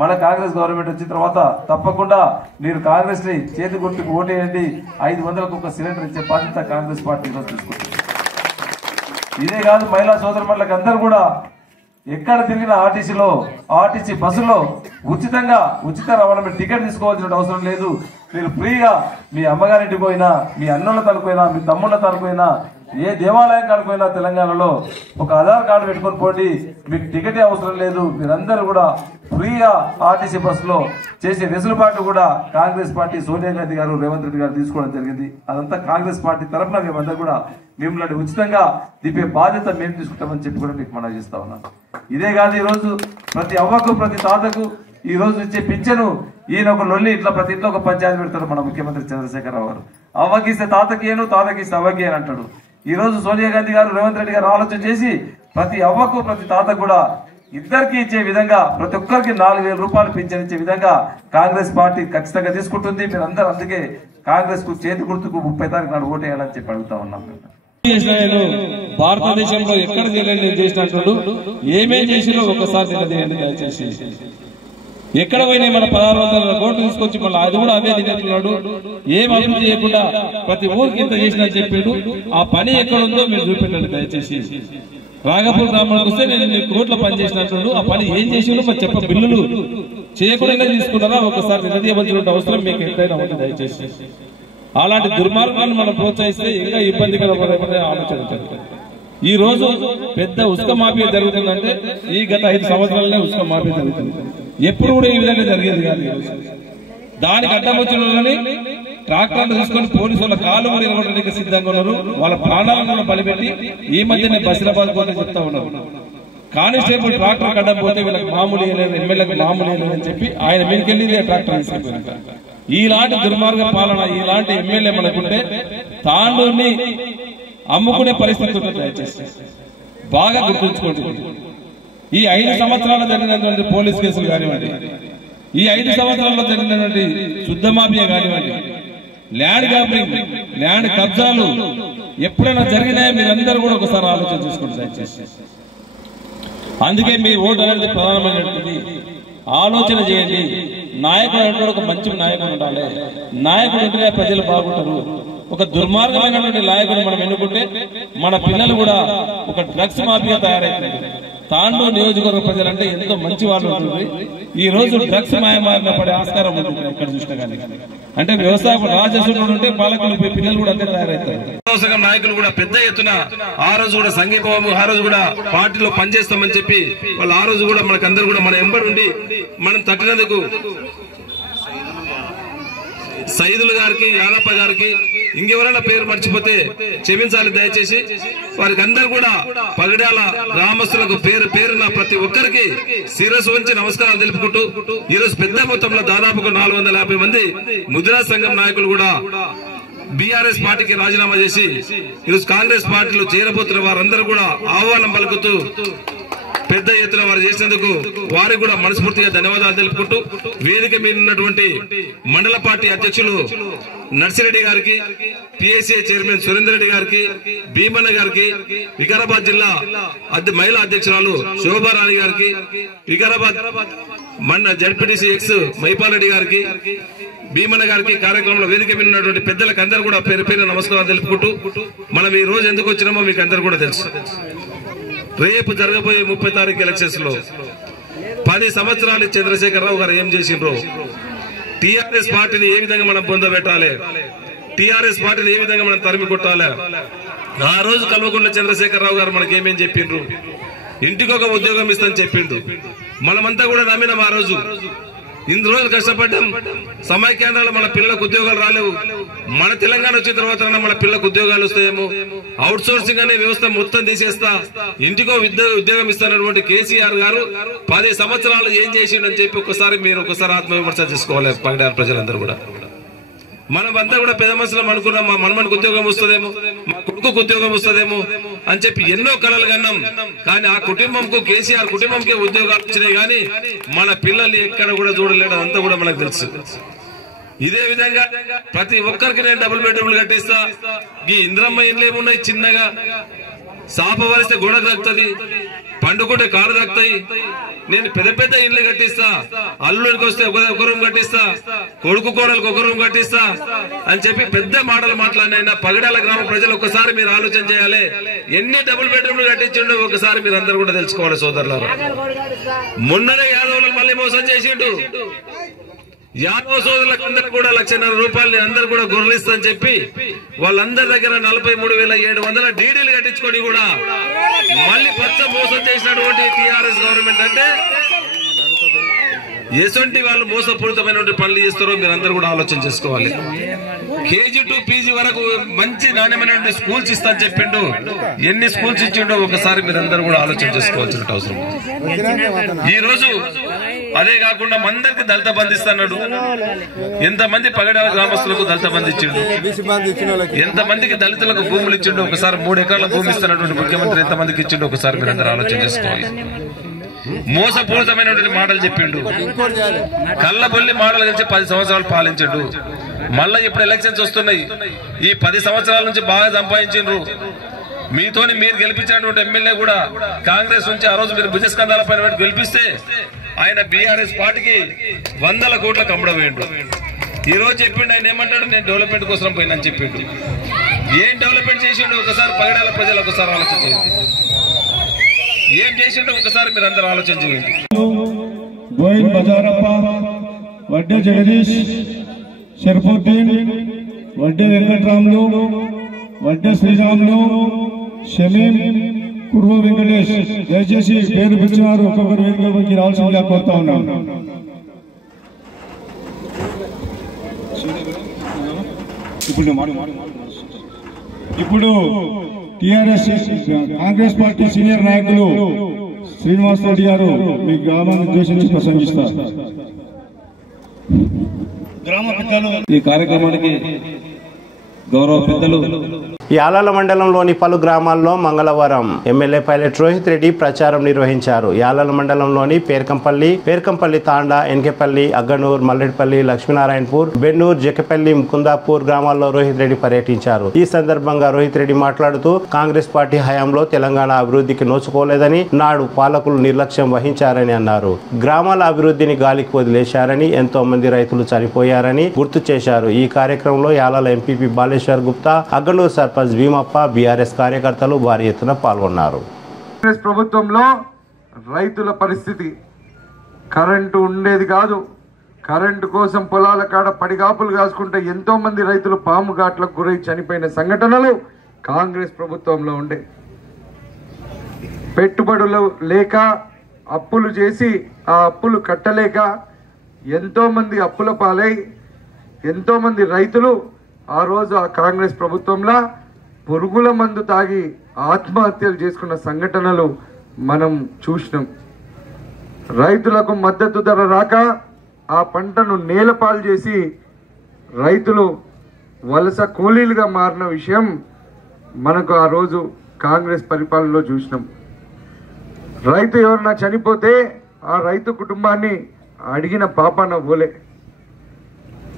మన కాంగ్రెస్ గవర్నమెంట్ వచ్చిన తర్వాత తప్పకుండా మీరు కాంగ్రెస్ ని చేతి గుర్తుకు ఓటేయండి, 500కు ఒక సిలిండర్ ఇచ్చే బాధ్యత కాంగ్రెస్ పార్టీ ఈరోజు తీసుకుంటుంది. ఇదే కాదు, మహిళా సోదరులకు అందరూ కూడా ఎక్కడ తిరిగిన ఆర్టీసీ బస్సులో ఉచిత రవాణా మీరు టికెట్ తీసుకోవాల్సిన అవసరం లేదు. మీరు ఫ్రీగా మీ అమ్మగారింటికి పోయినా, మీ అన్నుల తరపుపోయినా, మీ తమ్ముళ్ళ తరపుపోయినా, ఏ దేవాలయం కాడిపోయినా తెలంగాణలో ఒక ఆధార్ కార్డు పెట్టుకొని పోండి, మీకు టికెటే అవసరం లేదు. మీరందరూ కూడా ఫ్రీగా ఆర్టీసీ బస్సులో చేసే వెసులుబాటు కూడా కాంగ్రెస్ పార్టీ సోనియా గాంధీ గారు, రేవంత్ రెడ్డి గారు తీసుకోవడం జరిగింది. అదంతా కాంగ్రెస్ పార్టీ తరఫున మేమంతా కూడా మిమ్మల్ని ఉచితంగా దింపే బాధ్యత మేము తీసుకుంటామని చెప్పి కూడా మీకు మనం చేస్తా ఉన్నాం. ఇదే కాదు, ఈరోజు ప్రతి అవ్వకు ప్రతి తాతకు ఈ రోజు ఇచ్చే పింఛను ఈయన ఒక లొల్లి ఇట్లా ప్రతి ఇంట్లో ఒక పంచాయతీ పెడతారు మన ముఖ్యమంత్రి చంద్రశేఖరరావు గారు. అవ్వకిస్తే తాతకేను, తాతకిస్తే అవ్వకి అని అంటాడు. ఈ రోజు సోనియా గాంధీ గారు, రేవంత్ రెడ్డి గారు ఆలోచన చేసి ప్రతి అవ్వకు ప్రతి తాతకు కూడా ఇద్దరికి ఇచ్చే విధంగా, ప్రతి ఒక్కరికి 4,000 రూపాయలు పింఛన్ ఇచ్చే విధంగా కాంగ్రెస్ పార్టీ ఖచ్చితంగా తీసుకుంటుంది. మీరందరూ అందుకే కాంగ్రెస్ కు చేతి గుర్తుకు 30 తారీఖు నాడు ఓటేయాలని చెప్పి అడుగుతా ఉన్నాం. భారతదేశంలో ఎక్కడ చేసినట్టు ఏమేం చేసినా ఒకసారి దయచేసి. ఎక్కడ పోయినా మన 1600 కోట్లు తీసుకొచ్చి మళ్ళీ అది కూడా అదే తింటున్నాడు. ఏం అభివృద్ధి చేయకుండా ప్రతి ఊరికి ఇంత చేసినా చెప్పాడు. ఆ పని ఎక్కడ ఉందో మీరు చూపెట్టండి దయచేసి. రాఘపూర్ గ్రామానికి వస్తే నేను కోట్ల పని చేసినట్టు ఆ పని ఏం చేసిందో మరి చెప్ప. బిల్లులు చేయకుండా తీసుకున్నారా ఒకసారి నిలదీయవలసిన అవసరం మీకు ఎక్కడైనా ఉంది దయచేసి. అలాంటి దుర్మార్గాన్ని మనం ప్రోత్సహిస్తే ఇంకా ఇబ్బందికరమైన ఆలోచన. ఈ రోజు పెద్ద ఉసుక మాఫియా జరుగుతుందంటే ఈ గత 5 సంవత్సరాలనే ఉసుక మాఫియా జరుగుతుంది. ఎప్పుడు కూడా ఈ విధంగా జరిగేది కాదు. దానికి అడ్డం వచ్చిన వాళ్ళని ట్రాక్టర్లు తీసుకొని పోలీసు వాళ్ళ కాళ్ళు కూడా ఇవ్వడానికి సిద్ధంగా ఉన్నారు. వాళ్ళ ప్రాణాలను బలిపెట్టి ఈ మధ్యనే బసిరాబాద్ పోతే చెప్తా ఉన్నారు. కానిస్టేబుల్ ట్రాక్టర్ అడ్డం పోతే వీళ్ళకి మామూలు వేయలేదు, ఎమ్మెల్యేకి మామూలు వేయలేదు అని చెప్పి ఆయన మీదకెళ్ళి ట్రాక్టర్ తీసుకెళ్ళిపోయినట్ట. ఇలాంటి దుర్మార్గ పాలన, ఇలాంటి ఎమ్మెల్యే మనకుంటే తాండూరుని అమ్ముకునే పరిస్థితి ఉంటుంది. దయచేసి బాగా గుర్తుంచుకోండి. ఈ 5 సంవత్సరాలు జరిగినటువంటి పోలీస్ కేసులు కానివ్వండి, ఈ 5 సంవత్సరాల్లో జరిగినటువంటి శుద్ధ మాఫియా కానివ్వండి, ల్యాండ్ కబ్జాలు ఎప్పుడైనా జరిగినాయో మీరందరూ కూడా ఒకసారి ఆలోచన చేసుకోండి దయచేసి. అందుకే మీ ఓటు అనేది ప్రధానమైనటువంటి ఆలోచన చేయండి. నాయకుడు అంటే ఒక మంచి నాయకుడు ఉండాలి. నాయకుడు ఉంటే ప్రజలు బాగుంటారు. ఒక దుర్మార్గమైనటువంటి నాయకుడు మనం ఎన్నుకుంటే మన పిల్లలు కూడా ఒక డ్రగ్స్ మాఫియా తయారైతుంది. తాండూరు నియోజకవర్గ ప్రజలంటే ఎంతో మంచి వాళ్ళు ఉంటుంది. ఈ రోజు డ్రగ్స్ మాయమారిన పడే ఆస్కారం ఉంటుంది ఎక్కడ చూసినా కానీ. అంటే వ్యవసాయ రాజసుడు ఉంటే పాలకులు పిల్లలు కూడా అంతే తయారవుతారు. నాయకులు కూడా పెద్ద ఎత్తున ఆ రోజు కూడా సంఘీభావం, ఆ రోజు కూడా పార్టీలో పనిచేస్తామని చెప్పి వాళ్ళు ఆ రోజు కూడా మనకందరూ కూడా మన ఎంబడి ఉండి మనం తట్టినందుకు సైదులు గారికి, యాదప్ప గారికి, ఇంకెవరైనా పేరు మర్చిపోతే క్షమించాలి దయచేసి. వారికి అందరూ కూడా పగడాల గ్రామస్తులకు పేరున ప్రతి ఒక్కరికి శిరస్సు వంచి నమస్కారాలు తెలుపుకుంటూ ఈ రోజు పెద్ద మొత్తంలో దాదాపుగా 450 మంది ముద్రా సంఘం నాయకులు కూడా బీఆర్ఎస్ పార్టీకి రాజీనామా చేసి ఈరోజు కాంగ్రెస్ పార్టీలో చేరబోతున్న వారందరూ కూడా ఆహ్వానం పలుకుతూ పెద్ద ఎత్తున వారు చేసినందుకు వారికి కూడా మనస్ఫూర్తిగా ధన్యవాదాలు తెలుపుకుంటూ వేదిక మీద ఉన్నటువంటి మండల పార్టీ అధ్యక్షులు నర్సిరెడ్డి గారికి, పిఎస్ఏ చైర్మన్ సురేందర్ రెడ్డి గారికి, భీమన్న గారికి, వికారాబాద్ జిల్లా మహిళా అధ్యక్షురాలు శోభారాణి గారికి, వికారాబాద్ మండల జడ్పీటీసీ ఎక్స్ మైపాల్ రెడ్డి గారికి, భీమన్న గారికి, కార్యక్రమంలో వేదిక మీద ఉన్నటువంటి పెద్దలకు అందరూ కూడా పేరు పేరు నమస్కారాలు తెలుపుకుంటూ మనం ఈ రోజు ఎందుకు వచ్చినామో మీకు అందరూ కూడా తెలుసు. రేపు జరగబోయే 30 తారీఖు ఎలక్షన్స్ లో 10 సంవత్సరాలు చంద్రశేఖరరావు గారు ఏం చేసిండ్రు, టీఆర్ఎస్ పార్టీని ఏ విధంగా మనం పొందబెట్టాలి, టీఆర్ఎస్ పార్టీని ఏ విధంగా మనం తరిమి కొట్టాలి. ఆ రోజు కల్వకుంట్ల చంద్రశేఖరరావు గారు మనకి ఏమేం చెప్పిండ్రు, ఇంటికి ఒక ఉద్యోగం ఇస్తానని చెప్పిండు. మనమంతా కూడా నమ్మినాం. ఆ రోజు ఇన్ని రోజులు కష్టపడ్డాం. సమైక్యాంధ్రాలో మన పిల్లలకు ఉద్యోగాలు రాలేవు. మన తెలంగాణ వచ్చిన తర్వాత మన పిల్లలకు ఉద్యోగాలు వస్తాయేమో, అవుట్ సోర్సింగ్ అనే వ్యవస్థ మొత్తం తీసేస్తా, ఇంటికో ఉద్యోగం ఇస్తానటువంటి కేసీఆర్ గారు 10 సంవత్సరాలు ఏం చేసిండని చెప్పి మీరు ఒకసారి ఆత్మవిమర్శ చేసుకోవాలి. పగడాల ప్రజలందరూ కూడా మనమంతా కూడా పెద్ద మనుషులం అనుకున్నాం, మా మనమనికి ఉద్యోగం వస్తుందేమో, మా కొడుకు ఉద్యోగం వస్తుందేమో అని చెప్పి ఎన్నో కలలు కన్నాం. కానీ ఆ కుటుంబంకు, కేసీఆర్ కుటుంబంకే ఉద్యోగాలు వచ్చినాయి. కానీ మన పిల్లల్ని ఎక్కడ కూడా చూడలేడు. అంతా కూడా మనకు తెలుసు. ఇదే విధంగా ప్రతి ఒక్కరికి నేను డబుల్ బెడ్రూమ్లు కట్టిస్తా. ఈ ఇంద్రమ్మ ఇండ్లు ఏమున్నాయి చిన్నగా, సాప వరిస్తే గోడ దక్కుతుంది, పండుకుంటే కారు దక్కుతాయి, నేను పెద్ద పెద్ద ఇళ్ళు కట్టిస్తా, అల్లుడికి వస్తే ఒక రూమ్ కట్టిస్తా, కొడుకు కోడలకు ఒక రూమ్ కట్టిస్తా అని చెప్పి పెద్ద మాటలు మాట్లాడినైనా పగడాల గ్రామ ప్రజలు ఒకసారి మీరు ఆలోచన చేయాలి. ఎన్ని డబుల్ బెడ్రూమ్లు కట్టించిండో ఒకసారి మీరు అందరూ కూడా తెలుసుకోవాలి సోదరులారా. మొన్ననే యాదవులను మళ్ళీ మోసం చేసిండు. యాదవ సోదరులకు కూడా 1,00,000 రూపాయలు అందరు కూడా గొర్రెలిస్తా అని చెప్పి వాళ్ళందరి దగ్గర 43,700 డీడీలు కట్టించుకొని కూడా మళ్ళీ పచ్చ మోసం చేసినటువంటి టీఆర్ఎస్ గవర్నమెంట్ అంటే ఎసొంటి వాళ్ళు మోసపూరితమైనటువంటి పనులు చేస్తారో మీరు అందరూ కూడా ఆలోచన చేసుకోవాలి. కేజీ టు పీజీ వరకు మంచి నాణ్యమైనటువంటి స్కూల్స్ ఇస్తా అని చెప్పిండు. ఎన్ని స్కూల్స్ ఇచ్చిండో ఒకసారి మీరు అందరూ కూడా ఆలోచన చేసుకోవాల్సిన అవసరం. ఈ రోజు అదే కాకుండా అందరికి దళిత బంధు ఇస్తున్నాడు. ఎంతమంది పగడాల గ్రామస్తులకు దళిత బంధు ఇచ్చిండు, ఎంతమందికి దళితులకు భూములు ఇచ్చిండు. ఒకసారి 3 ఎకరాల భూమి ఇస్తున్నటువంటి ముఖ్యమంత్రి ఎంతమందికి ఇచ్చిండో ఒకసారి మీరు అందరూ ఆలోచన చేసుకోవాలి. మోసపూరితమైనటువంటి మాటలు చెప్పిండు, కళ్ళబొల్లి మాటలు కలిసి 10 సంవత్సరాలు పాలించండు. మళ్ళా ఇప్పుడు ఎలక్షన్స్ వస్తున్నాయి. ఈ 10 సంవత్సరాల నుంచి బాగా సంపాదించిండ్రు. మీతోని మీరు గెలిపించినటువంటి ఎమ్మెల్యే కూడా కాంగ్రెస్ నుంచి ఆ రోజు మీరు భుజస్కంధాల పైన గెలిపిస్తే ఆయన బీఆర్ఎస్ పార్టీకి 100 కోట్లకు అమ్మడమేండు. ఈ రోజు చెప్పిండు ఆయన ఏమంటాడు, నేను డెవలప్మెంట్ కోసం పోయినని చెప్పిండు. ఏం డెవలప్మెంట్ చేసిండు ఒకసారి పగడాల ప్రజలు ఒకసారి ఆలోచన చేయండి. ఏం చేసిండో ఒకసారి మీరు అందరూ ఆలోచన చేయండి. గోయిల్ బజారప్ప, వడ్డే జగదీష్, షర్ఫుద్దీన్, వడ్డే వెంకట్రాములు, వడ్డే శ్రీరాములు, షమీం, కుర్వ వెంకటేష్ దయచేసి పేరు పిలిచినారు ఒక్కొక్కరు వేదికపైకి రావాల్సిందిగా కోరుతా ఉన్నాను. ఇప్పుడు టిఆర్ఎస్ కాంగ్రెస్ పార్టీ సీనియర్ నాయకులు శ్రీనివాస్ రెడ్డి గారు మీ గ్రామాన్ని ఉద్దేశించి ప్రసంగిస్తారు. గ్రామ పెద్దలు ఈ కార్యక్రమానికి గౌరవ పెద్దలు. యాలాల మండలంలోని పలు గ్రామాల్లో మంగళవారం ఎమ్మెల్యే పైలట్ రోహిత్ రెడ్డి ప్రచారం నిర్వహించారు. యాలాల మండలంలోని పేర్కంపల్లి తాండా, ఎన్కెపల్లి, అగ్గనూర్, మల్లెడిపల్లి, లక్ష్మీనారాయణపూర్, బెన్నూర్, జకెపల్లి, కుందాపూర్ గ్రామాల్లో రోహిత్ రెడ్డి పర్యటించారు. ఈ సందర్భంగా రోహిత్ రెడ్డి మాట్లాడుతూ కాంగ్రెస్ పార్టీ హయాంలో తెలంగాణ అభివృద్ధికి నోచుకోలేదని, నాడు పాలకులు నిర్లక్ష్యం వహించారని అన్నారు. గ్రామాల అభివృద్ధిని గాలికి వదిలేశారని, ఎంతో మంది రైతులు చనిపోయారని గుర్తు చేశారు. ఈ కార్యక్రమంలో యాలాల ఎంపీపీ బాలేశ్వర్ గుప్తా, అగ్గనూర్ సర్పంచ్ భీమప్ప, బీఆర్ఎస్ కార్యకర్తలు భారీ ఎత్తున పాల్గొన్నారు. కాంగ్రెస్ ప్రభుత్వంలో రైతుల పరిస్థితి కరెంటు ఉండేది కాదు. కరెంటు కోసం పొలాల కాడ పడిగాపులు కాసుకుంటే ఎంతో మంది రైతులు పాము ఘాట్లకు గురై చనిపోయిన సంఘటనలు కాంగ్రెస్ ప్రభుత్వంలో ఉండే. పెట్టుబడులు లేక అప్పులు చేసి ఆ అప్పులు కట్టలేక ఎంతో మంది అప్పుల పాలై ఎంతో మంది రైతులు ఆ రోజు ఆ కాంగ్రెస్ ప్రభుత్వంలో పురుగుల మందు తాగి ఆత్మహత్యలు చేసుకున్న సంఘటనలు మనం చూసినాం. రైతులకు మద్దతు ధర రాక ఆ పంటను నేలపాలు చేసి రైతులు వలస కూలీలుగా మారిన విషయం మనకు ఆ రోజు కాంగ్రెస్ పరిపాలనలో చూసినాం. రైతు ఎవరన్నా చనిపోతే ఆ రైతు కుటుంబాన్ని అడిగిన పాపాన పోలే.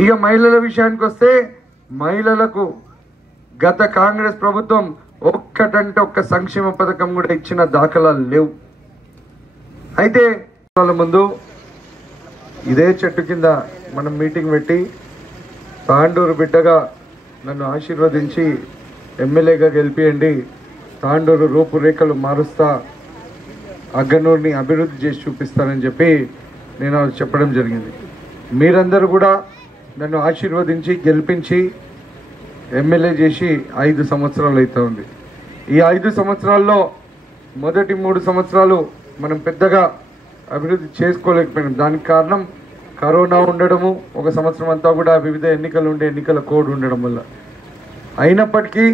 ఇక మహిళల విషయానికి వస్తే మహిళలకు గత కాంగ్రెస్ ప్రభుత్వం ఒక్కటంటే ఒక్క సంక్షేమ పథకం కూడా ఇచ్చిన దాఖలాలు లేవు. అయితే ముందు ఇదే చెట్టు కింద మనం మీటింగ్ పెట్టి తాండూరు బిడ్డగా నన్ను ఆశీర్వదించి ఎమ్మెల్యేగా గెలిపియండి, తాండూరు రూపురేఖలు మారుస్తా, అగ్గనూరుని అభివృద్ధి చేసి చూపిస్తానని చెప్పి నేను చెప్పడం జరిగింది. మీరందరూ కూడా నన్ను ఆశీర్వదించి గెలిపించి ఎమ్మెల్యే చేసి 5 సంవత్సరాలు అవుతా ఉంది. ఈ 5 సంవత్సరాల్లో మొదటి 3 సంవత్సరాలు మనం పెద్దగా అభివృద్ధి చేసుకోలేకపోయినాం. దానికి కారణం కరోనా ఉండడము, ఒక సంవత్సరం అంతా కూడా వివిధ ఎన్నికలు ఉండే ఎన్నికల కోడ్ ఉండడం వల్ల. అయినప్పటికీ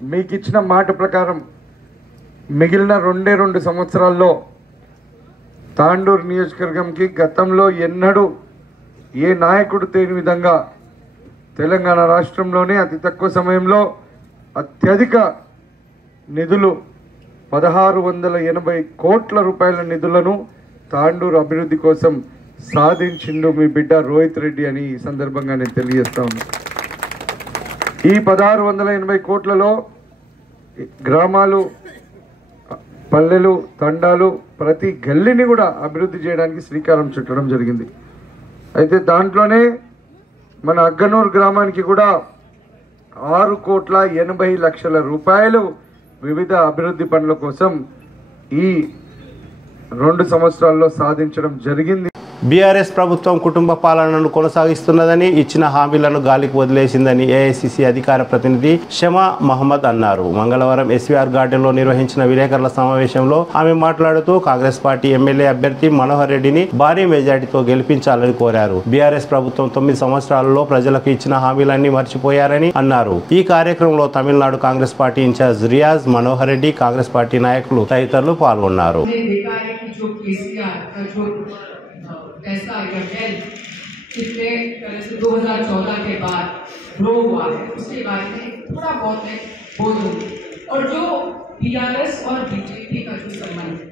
మీకు ఇచ్చిన మాట ప్రకారం మిగిలిన 2 సంవత్సరాల్లో తాండూరు నియోజకవర్గంకి గతంలో ఎన్నడూ ఏ నాయకుడు తేని విధంగా తెలంగాణ రాష్ట్రంలోనే అతి తక్కువ సమయంలో అత్యధిక నిధులు 1680 కోట్ల రూపాయల నిధులను తాండూరు అభివృద్ధి కోసం సాధించిండు మీ బిడ్డ రోహిత్ రెడ్డి అని ఈ సందర్భంగా నేను తెలియజేస్తా ఉన్నా. ఈ 1680 కోట్లలో గ్రామాలు పల్లెలు తండాలు ప్రతి గల్లీని కూడా అభివృద్ధి చేయడానికి శ్రీకారం చుట్టడం జరిగింది. అయితే దాంట్లోనే మన అగ్గనూరు గ్రామానికి కూడా 6,80,00,000 రూపాయలు వివిధ అభివృద్ధి పనుల కోసం ఈ 2 సంవత్సరాల్లో సాధించడం జరిగింది. బీఆర్ఎస్ ప్రభుత్వం కుటుంబ పాలనను కొనసాగిస్తున్నదని, ఇచ్చిన హామీలను గాలికి వదిలేసిందని ఏఐసిసి అధికార ప్రతినిధి షమా మహమ్మద్ అన్నారు. మంగళవారం ఎస్వీఆర్ గార్డెన్లో నిర్వహించిన విలేకరుల సమావేశంలో ఆమె మాట్లాడుతూ కాంగ్రెస్ పార్టీ ఎమ్మెల్యే అభ్యర్థి మనోహర్ రెడ్డిని భారీ మెజార్టీతో గెలిపించాలని కోరారు. బీఆర్ఎస్ ప్రభుత్వం 9 సంవత్సరాలలో ప్రజలకు ఇచ్చిన హామీలన్నీ మర్చిపోయారని అన్నారు. ఈ కార్యక్రమంలో Tamil Nadu Congress party incharge Riyaz Manohar Reddy, Congress party నాయకులు తదితరులు పాల్గొన్నారు. ऐसा कितने तरह से 2014 के बाद ग्रो हुआ है उसके बारे में थोड़ा बहुत मैं बोलूँगी. और जो बीआरएस और बीजेपी का जो संबंध है,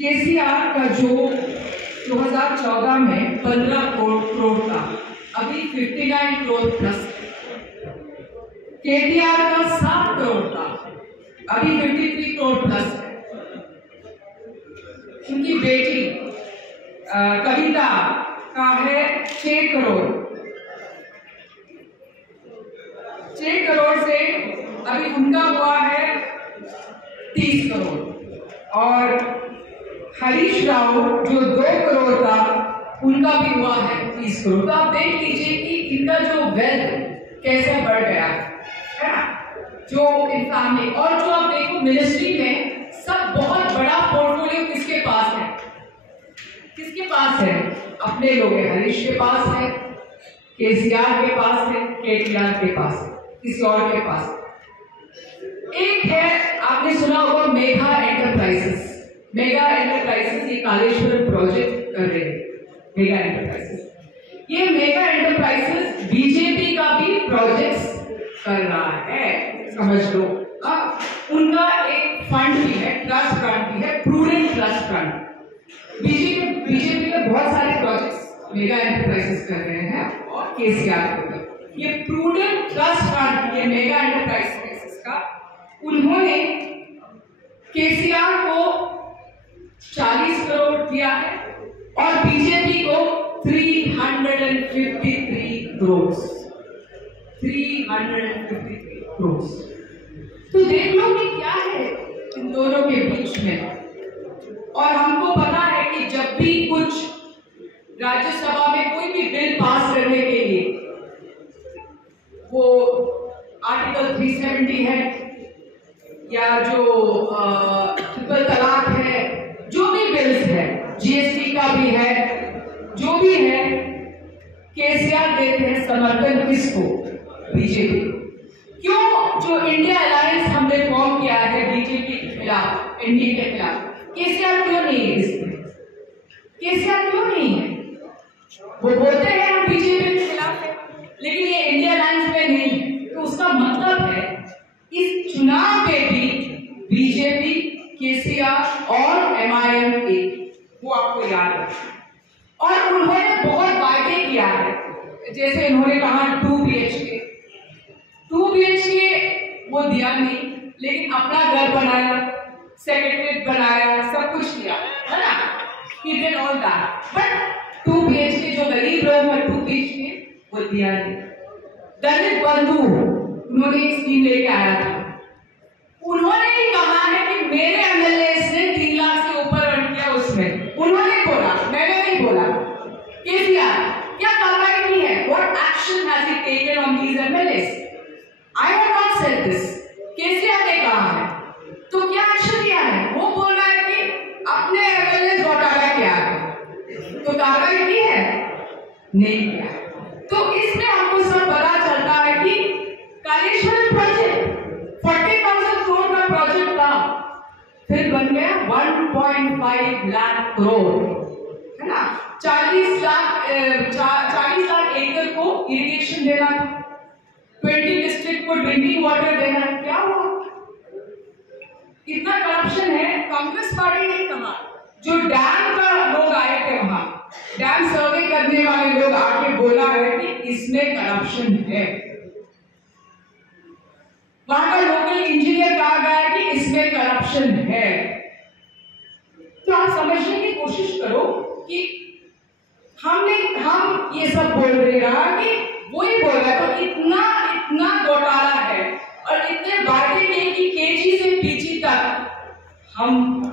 केसीआर का जो 2014 में 15 करोड़ था, अभी 59 करोड़ प्लस. केटीआर का 7 करोड़ था, अभी 53 करोड़ प्लस है. उनकी बेटी कविता का है 6 करोड़. 6 करोड़ से अभी उनका हुआ है 30 करोड़. और हरीश राव जो 2 करोड़ था उनका भी हुआ है 30 करोड़. तो आप देख लीजिए कि इनका जो वेल्थ कैसे बढ़ गया है ना, जो इंसान ने. और जो आप देखो मिनिस्ट्री में सब बहुत बड़ा पोर्टफोलियो किसके पास है, किसके पास है? अपने लोग हैं. हरीश के पास है, केसीआर के पास है, केटीआर के पास है, किसी और के पास. एक है, आपने सुना होगा मेगा एंटरप्राइजेस. मेगा एंटरप्राइजेस ये कालेश्वर प्रोजेक्ट कर रहे हैं. मेगा एंटरप्राइजेस, ये मेगा एंटरप्राइजेस बीजेपी का भी प्रोजेक्ट कर रहा है, समझ लो. अब उनका एक फंड भी है, ट्रस्ट फंड भी है, प्रूडेंट ट्रस्ट फंड. बीजेपी के बहुत सारे प्रोजेक्ट्स मेगा एंटरप्राइजेस कर रहे हैं और केसीआर को ये प्रूडेंट ट्रस्ट फंड, ये मेगा एंटरप्राइजेस का उन्होंने केसीआर को 40 करोड़ दिया है और बीजेपी को 353 करोड़. 353 करोड़. तो देख लो कि क्या है इन दोनों के बीच में. और हमको पता है कि जब भी कुछ राज्यसभा में कोई भी बिल पास करने के लिए, वो आर्टिकल 370 है या जो ट्रिपल तलाक है, जो भी बिल्स है, जीएसटी का भी है, जो भी है, केसीआर देते हैं समर्थन किसको? बीजेपी. क्यों? जो इंडिया अलायंस हमने फॉर्म किया है बीजेपी के खिलाफ, एनडीए के खिलाफ, केसीआर क्यों नहीं है इसमें? केसीआर क्यों नहीं है? वो बोलते हैं हम बीजेपी के खिलाफ है, लेकिन ये इंडिया अलायंस में नहीं है. तो उसका मतलब है इस चुनाव में भी बीजेपी, केसीआर और एमआईएम एक, वो आपको याद है. और उन्होंने बहुत वायदे किया है, जैसे उन्होंने कहा 2 BHK वो दिया नहीं, लेकिन अपना घर बनाया, सेक्रेटरीट बनाया, सब कुछ किया, है ना. He did all that, but 2 BHK जो गरीब लोग हैं 2 BHK वो दिया नहीं. दलित बंधु उन्होंने एक स्कीम लेके आया था. उन्होंने ही कहा है कि मेरे एमएलए ने 3 लाख से ऊपर अर्न किया उसमें. उन्होंने बोला, मैंने नहीं बोला. केसीआर क्या कार्रवाई की है? What action has he taken on these MLAs? I have not said this. KCR ने कहा है. तो क्या एक्शन लिया है? वो बोल रहा है कि अपने एमएलए घोटाला किया है. तो कार्रवाई की है? नहीं किया. तो इसमें हमको सब पता चलता है कि कालेश्वर प्रोजेक्ट 40,000 करोड़ का प्रोजेक्ट था, फिर बन गया 1.5 लाख करोड़, है ना. 40 लाख एकड़ को इरिगेशन देना था, 20 डिस्ट्रिक्ट को ड्रिंकिंग वाटर देना है. क्या हुआ? इतना करप्शन है. कांग्रेस पार्टी ने कहा, जो डैम का लोग आए थे वहां, डैम सर्वे करने वाले लोग आके बोला है कि इसमें करप्शन है. वहां का लोकल इंजीनियर कहा गया कि इसमें करप्शन करप्शन है, तो आप समझने की कोशिश करो कि हम ये सब बोल रहा कि वो ही बोल रहा है, तो इतना घोटाला है और इतने वादे किए कि केजी से पीजी तक हम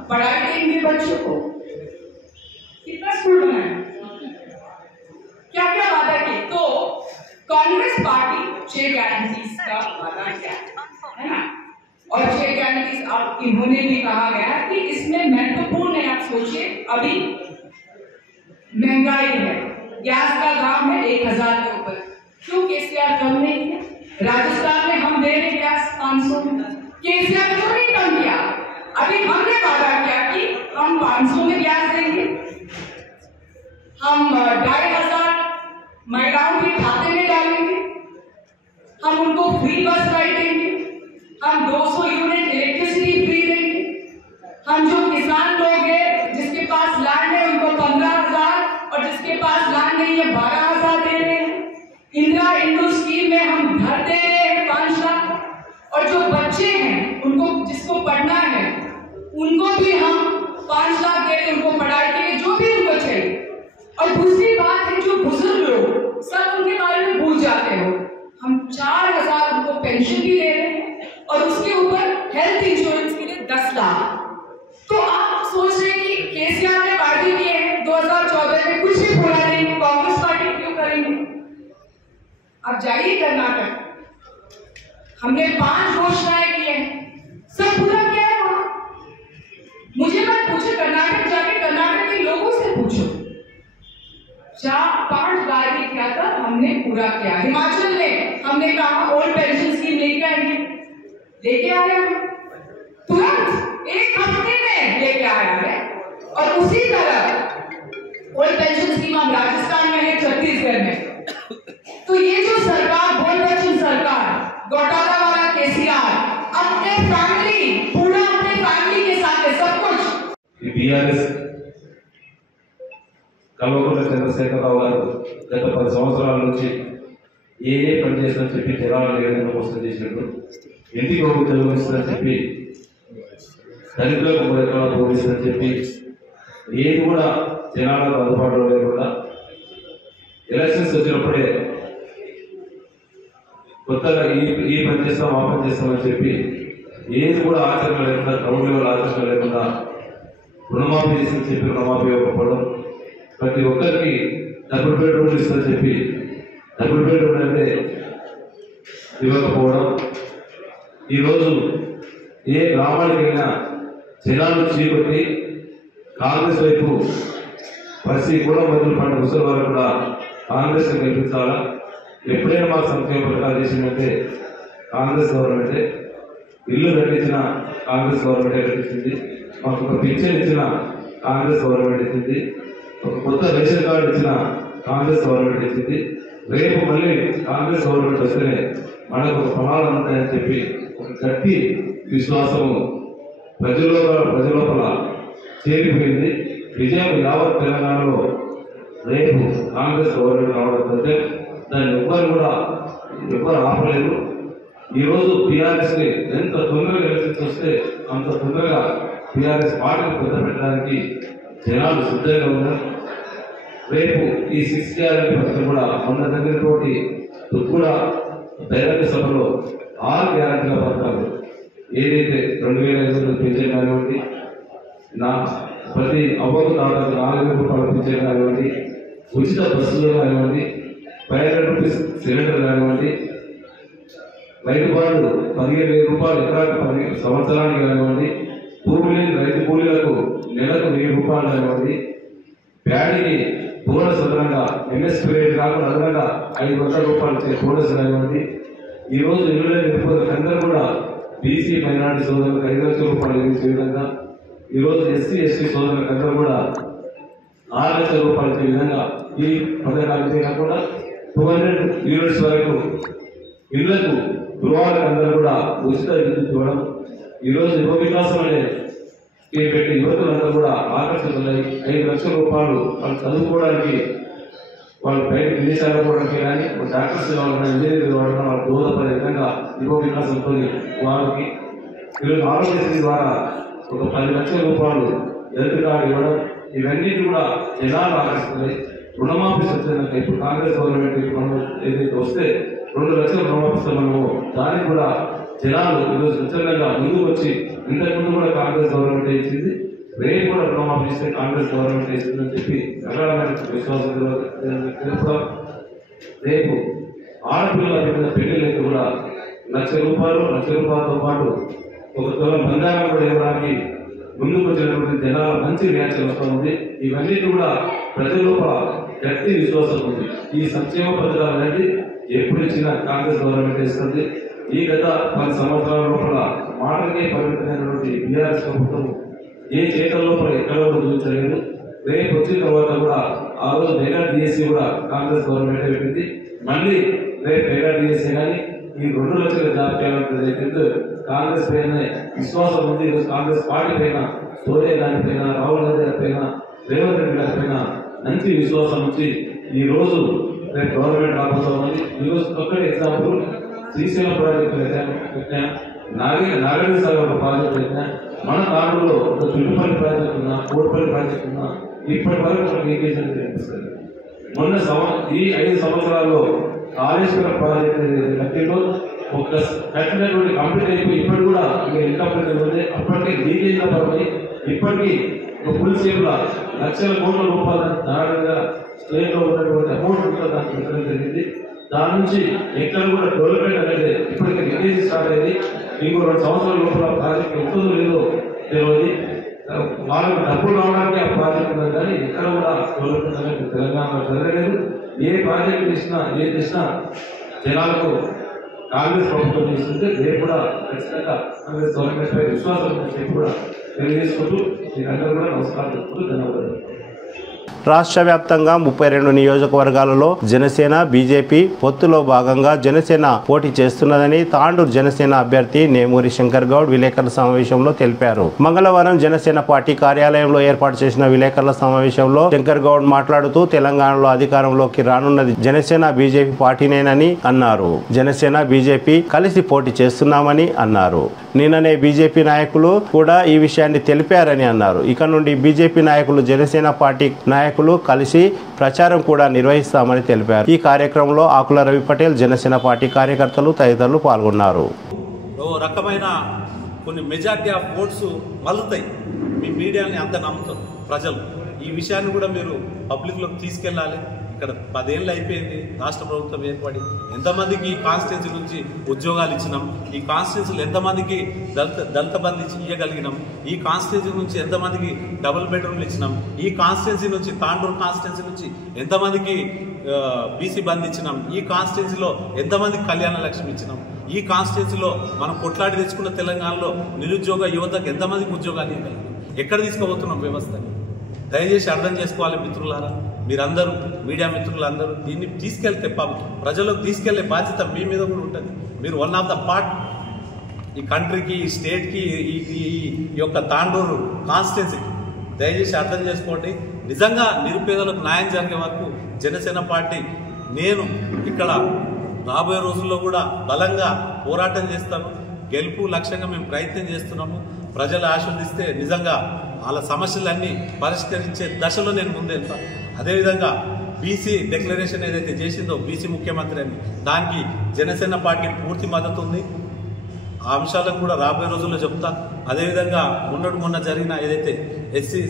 पढ़ाई देंगे बच्चों को। कितना स्कूल बनाए, क्या क्या वादा किए। तो कांग्रेस पार्टी 6 गारंटीज का वादा किया है ना, और 6 गारंटीज अब इन्होंने भी कहा गया कि इसमें महत्वपूर्ण है। आप सोचिए, अभी महंगाई है, गैस का दाम है 1000 के ऊपर, क्यों केसीआर कम नहीं है? राजस्थान में हम दे रहे गैस 500, केसीआर क्यों नहीं कम किया? अभी हमने वादा किया कि हम 500 में गैस देंगे, हम 2500 महिलाओं के खाते में डालेंगे, हम उनको फ्री बस राइड देंगे, हम 200 यूनिट इलेक्ट्रिसिटी फ्री देंगे, हम जो किसान लोग हैं जिसके पास लैंड है उनको 15,000 और जिसके पास लैंड नहीं है 12,000 दे रहे हैं। इंदिरा इंडो स्कीम में हम घर दे रहे हैं 5 लाख, और जो बच्चे हैं उनको जिसको पढ़ना है उनको भी हम 5 लाख दे रहे हैं, उनको पढ़ाई के लिए जो भी उनको चाहिए। और दूसरी बात है, जो बुजुर्ग लोग सब उनके बारे में भूल जाते हो, हम 4,000 उनको पेंशन भी दे रहे हैं और उसके ऊपर हेल्थ इंश्योरेंस के लिए 10 लाख। तो आप सोच रहे हैं कि केसीआर ने वादे किए हैं 2014 में, कुछ भी पूरा नहीं, कांग्रेस पार्टी क्यों करेंगे? आप जाइए कर्नाटक, हमने 5 घोषणाएं की हैं, सब पूरा किया है वहां। मुझे मत पूछो, कर्नाटक जाके कर्नाटक के लोगों से पूछो, 4-5 वादे किया था, हमने पूरा किया। हिमाचल में हमने कहा ओल्ड पेंशन स्कीम लेके आएंगे, लेके आया तुरंत 1 हफ्ते में लेके आया है। और उसी तरह ओल्ड पेंशन स्कीम हम राजस्थान में है, छत्तीसगढ़ में। तो ये जो सरकार, बोल पेंशन सरकार, घोटाला वाला केसीआर, अपने फैमिली, पूरा अपने फैमिली के साथ है सब कुछ। बीआरएस కల్వకుంట్ల చంద్రశేఖరరావు గారు గత 10 సంవత్సరాల నుంచి ఏ పని చేసినా చెప్పి జనాలను ఏ విధంగా మోసం చేసినట్టు, ఇంటికి ఒక ఉద్యోగం ఇస్తుందని చెప్పి, దళితులకు 3 ఎకరాల భూమి ఇస్తుందని చెప్పి, ఏది కూడా జనాలకు అందుబాటులో లేకుండా ఎలక్షన్స్ వచ్చినప్పుడే కొత్తగా ఈ పని చేస్తాం ఆ పని చేస్తామని చెప్పి ఏది కూడా ఆచరణ లేకుండా, గ్రౌండ్ లెవెల్ ఆచరణ లేకుండా రుణమాఫీ చేసి చెప్పి రుణమాఫీ ఇవ్వకపోవడం, ప్రతి ఒక్కరికి డబుల్ బెడ్రూమ్ ఇస్తుందని చెప్పి డబుల్ బెడ్రూమ్ అంటే ఇవ్వకపోవడం, ఈరోజు ఏ గ్రామానికి వెళ్ళినా జనాలు చీకొట్టి కాంగ్రెస్ వైపు ప్రతి కూడా మొదలు పడిన ముసలి వారు కూడా కాంగ్రెస్ గెలిపించాలా, ఎప్పుడైనా మాకు సంక్షేమ పథకాలు చేసిందంటే కాంగ్రెస్ గవర్నమెంటే, ఇల్లు కట్టించిన కాంగ్రెస్ గవర్నమెంటే కట్టించింది, మాకు ఒక పింఛన్ ఇచ్చిన కాంగ్రెస్ గవర్నమెంట్ ఇచ్చింది, ఒక కొత్త రేషన్ కార్డు ఇచ్చిన కాంగ్రెస్ గవర్నమెంట్ ఇచ్చింది, రేపు మళ్ళీ కాంగ్రెస్ గవర్నమెంట్ వస్తేనే మనకు ఒక ఫలాలు ఉంటాయని చెప్పి ఒక గట్టి విశ్వాసము ప్రజలోపల చేరిపోయింది. విజయం యావత్ తెలంగాణలో రేపు కాంగ్రెస్ గవర్నమెంట్ రావడం, దాన్ని ఎవ్వరు ఆపలేదు. ఈరోజు టీఆర్ఎస్ ని ఎంత తొందరగా ఎలక్షన్స్ వస్తే అంత తొందరగా టీఆర్ఎస్ పార్టీని పెద్ద పెట్టడానికి జనాలు సిద్ధంగా ఉన్నారు. రేపు ఈ 6 గ్యారెంటీ పథకం కూడా మొన్న దగ్గరతోటి కూడా బహిరంగ సభలో 6 గ్యారెంటీల పథకాలు, ఏదైతే 2500 పింఛన్ కానివ్వండి, ప్రతి అవ్వకు దాదాపు 4,000 రూపాయల పింఛన్ కానివ్వండి, ఉచిత బస్సులు కానివ్వండి, 500 రూపీస్ సిలిండర్ కానివ్వండి, రైతు బాండ్లు 15,000 రూపాయలు ఎకరాకు 10 సంవత్సరానికి కానివ్వండి, భూమి లేని రైతు కూలీలకు నెలకు 1000 రూపాయలు కానివ్వండి, ప్యాడీకి బోనస్ అదనంగా ఎంఎస్పీ రేట్ కాకుండా అదనంగా 500 రూపాయలు ఇచ్చే బోనస్ కానివ్వండి, ఈరోజు ఇల్లు లేకపోతే అందరూ కూడా బీసీ మైనారిటీ సోదరులకు 5 లక్షల రూపాయలు ఇచ్చే విధంగా, ఈరోజు ఎస్సీ ఎస్టీ సోదరులకు అందరూ కూడా 6 లక్షల రూపాయలు ఇచ్చే విధంగా ఈ పథకాలు కాకుండా 200 యూనిట్స్ వరకు ఇళ్లకు గృహాలకు అందరూ కూడా ఉచిత విద్యుత్ ఇవ్వడం, ఈరోజు యువ వికాసం అనే పెట్టి యువతులందరూ కూడా ఆకర్షితులై 5 లక్షల రూపాయలు వాళ్ళు చదువుకోవడానికి, వాళ్ళు బయట విదేశాలు పోవడానికి కానీ, డాక్టర్స్ కావాలన్నా, ఇంజనీర్ కావాలన్నా వాళ్ళు దోహదపడే విధంగా యువ వికాసంతో వారికి ఈరోజు ఆరోగ్యశ్రీ ద్వారా ఒక 10 లక్షల రూపాయలు హెల్త్ కార్డు ఇవ్వడం, ఇవన్నీ కూడా జనాలు ఆకర్షిస్తున్నాయి. రుణమాఫీ స్వచ్ఛందంగా ఇప్పుడు కాంగ్రెస్ గవర్నమెంట్ మనం ఏదైతే వస్తే 2 లక్షల రుణమాఫీ మనము దానికి కూడా జనాలు ఈరోజు స్వచ్ఛందంగా ముందుకు వచ్చి ఇంతకుముందు కూడా కాంగ్రెస్ గవర్నమెంట్ ఇచ్చింది, రేపు కూడా రుణమాఫీ ఇస్తే కాంగ్రెస్ గవర్నమెంట్ ఇస్తుందని చెప్పి ప్రగాఢమైన విశ్వాసం తెలుపుతాం. రేపు ఆడపిల్లల పెళ్లిళ్ళకి కూడా 1,00,000 రూపాయలతో పాటు ఒక తులం బంగారం కూడా ఇవ్వడానికి ముందుకు వచ్చినటువంటి జనాల మంచి రియాక్షన్ వస్తుంది. ఇవన్నీ కూడా ప్రజల లోపల గట్టి విశ్వాసం ఉంది. ఈ సంక్షేమ పథకాలు అనేది ఎప్పుడు ఇచ్చినా కాంగ్రెస్ గవర్నమెంట్ ఇస్తుంది. ఈ గత 10 సంవత్సరాల లోపల మాటలకే పరిమితమైనటువంటి బీఆర్ఎస్ ప్రభుత్వం ఏ చేతల లోపల ఎక్కడ కూడా చూపించలేదు. రేపు వచ్చిన తర్వాత కూడా ఆ రోజు మెగా డిఎస్సీ కూడా కాంగ్రెస్ గవర్నమెంట్ పెట్టింది. మళ్ళీ రేపు మెగా డిఎస్సీ కానీ ఈ 2 లక్షల జాబ్ క్యాలెండర్ కాంగ్రెస్ పైన విశ్వాసం ఉంది. ఈరోజు కాంగ్రెస్ పార్టీ పైన, సోనియా గాంధీ పైన, రాహుల్ గాంధీ గారి పైన, రేవంత్ రెడ్డి గారి పైన మంచి విశ్వాసం నుంచి ఈ రోజు రేపు గవర్నమెంట్ రాబోతుంది. ఈరోజు ఒక్కటి ఎగ్జాంపుల్, శ్రీశైలం ప్రాజెక్టు పెట్టినా, నాగేంద్ర సాగర్ ప్రాజెక్టు పెట్టినా, మన తాండూరులో ఒక చుట్టుపల్లి ప్రాజెక్టు ఉన్నా, కోటిపల్లి ప్రాజెక్టు ఉన్నా, ఇప్పటి వరకు మనకు లీకేజ్ అనేది కనిపిస్తుంది. మొన్న ఈ 5 సంవత్సరాల్లో కాళేశ్వరం ప్రాజెక్టు కట్టిలో ఒక కట్టినటువంటి కంప్లీట్ అయిపోయి ఇప్పటి కూడా ఇన్కంప్లీట్ ఉంది. అప్పటికే లీకేజ్ పరమై ఇప్పటికీ ఫుల్ సేపుల లక్షల కోట్ల రూపాయల దారుణంగా స్టేట్ లో ఉన్నటువంటి అమౌంట్ కూడా దానికి పెట్టడం జరిగింది. దాని నుంచి ఎక్కడ కూడా డెవలప్మెంట్ అనేది ఇప్పటికీ లీకేజ్ స్టార్ట్ అయింది. ఇంకో 2 సంవత్సరాల లోపల ప్రాజెక్ట్ ఉంటుందో లేదో తెలియదు. వాళ్ళకి డబ్బులు రావడానికి ఆ ప్రాజెక్ట్ ఉన్నది, కానీ ఎక్కడ కూడా డెవలప్మెంట్ అనేది తెలంగాణలో జరగలేదు. ఏ ప్రాజెక్ట్ చేసినా ఏది చేసినా జనాలకు కాంగ్రెస్ ప్రభుత్వం చేస్తుంటే రేపు కూడా ఖచ్చితంగా కాంగ్రెస్ గవర్నమెంట్ పై విశ్వాసం చెప్పి కూడా తెలియజేసుకుంటూ మీరందరూ కూడా నమస్కారం చెప్పుకుంటూ ధన్యవాదాలు. రాష్ట్ర వ్యాప్తంగా 32 నియోజకవర్గాలలో జనసేన బీజేపీ పొత్తులో భాగంగా జనసేన పోటీ చేస్తున్నదని తాండూరు జనసేన అభ్యర్థి నేమూరి శంకర్ గౌడ్ విలేకరుల సమావేశంలో తెలిపారు. మంగళవారం జనసేన పార్టీ కార్యాలయంలో ఏర్పాటు చేసిన విలేకరుల సమావేశంలో శంకర్ గౌడ్ మాట్లాడుతూ తెలంగాణలో అధికారంలోకి రానున్నది జనసేన బీజేపీ పార్టీనేనని అన్నారు. జనసేన బీజేపీ కలిసి పోటీ చేస్తున్నామని అన్నారు. నిన్ననే బీజేపీ నాయకులు కూడా ఈ విషయాన్ని తెలిపారని అన్నారు. ఇక నుండి బీజేపీ నాయకులు జనసేన పార్టీ నాయకులు కలిసి ప్రచారం కూడా నిర్వహిస్తామని తెలిపారు. ఈ కార్యక్రమంలో ఆకుల రవి పటేల్, జనసేన పార్టీ కార్యకర్తలు తదితరులు పాల్గొన్నారు. రకమైన కొన్ని మెజార్టీ ఆఫ్ ఓట్స్ మల్లుతాయి. మీ మీడియాని అంత నమ్ముతారు ప్రజలు. ఈ విషయాన్ని కూడా మీరు పబ్లిక్లోకి తీసుకెళ్ళాలి. ఇక్కడ 10 ఏళ్ళు అయిపోయింది రాష్ట్ర ప్రభుత్వం ఏర్పడి. ఎంతమందికి ఈ కాన్స్టిట్యున్సీ నుంచి ఉద్యోగాలు ఇచ్చినాం, ఈ కాన్స్టిట్యున్సీలో ఎంతమందికి దళిత బంధు ఇవ్వగలిగినాం, ఈ కాన్స్టిట్యున్సీ నుంచి ఎంతమందికి డబుల్ బెడ్రూమ్లు ఇచ్చినాం, ఈ కాన్స్టిట్యున్సీ నుంచి తాండూరు కాన్స్టిట్యున్సీ నుంచి ఎంతమందికి బీసీ బంధు ఇచ్చినాం, ఈ కాన్స్టిట్యున్సీలో ఎంతమందికి కళ్యాణ లక్ష్మి ఇచ్చినాం, ఈ కాన్స్టిట్యున్సీలో మనం కొట్లాడి తెచ్చుకున్న తెలంగాణలో నిరుద్యోగ యువతకు ఎంతమందికి ఉద్యోగాలు ఇవ్వగలిగినాం, ఎక్కడ తీసుకోబోతున్నాం వ్యవస్థని దయచేసి అర్థం చేసుకోవాలి మిత్రులారా. మీరందరూ మీడియా మిత్రులందరూ దీన్ని తీసుకెళ్తే ప్రజలకు తీసుకెళ్లే బాధ్యత మీ మీద కూడా ఉంటుంది. మీరు వన్ ఆఫ్ ద పార్ట్ ఈ కంట్రీకి, ఈ స్టేట్కి, ఈ యొక్క తాండూరు కాన్స్టిట్యున్సీకి. దయచేసి అర్థం చేసుకోండి. నిజంగా నిరుపేదలకు న్యాయం జరిగే వరకు జనసేన పార్టీ నేను ఇక్కడ రాబోయే రోజుల్లో కూడా బలంగా పోరాటం చేస్తాను. గెలుపు లక్ష్యంగా మేము ప్రయత్నం చేస్తున్నాము. ప్రజలు ఆశీర్వదిస్తే నిజంగా వాళ్ళ సమస్యలన్నీ పరిష్కరించే దశలో నేను ముందెళ్తాను. అదేవిధంగా బీసీ డిక్లరేషన్ ఏదైతే చేసిందో బీసీ ముఖ్యమంత్రి అని, దానికి జనసేన పార్టీ పూర్తి మద్దతు ఉంది. ఆ అంశాలను కూడా రాబోయే రోజుల్లో చెప్తా. అదేవిధంగా మొన్న జరిగిన ఏదైతే ఎస్సీ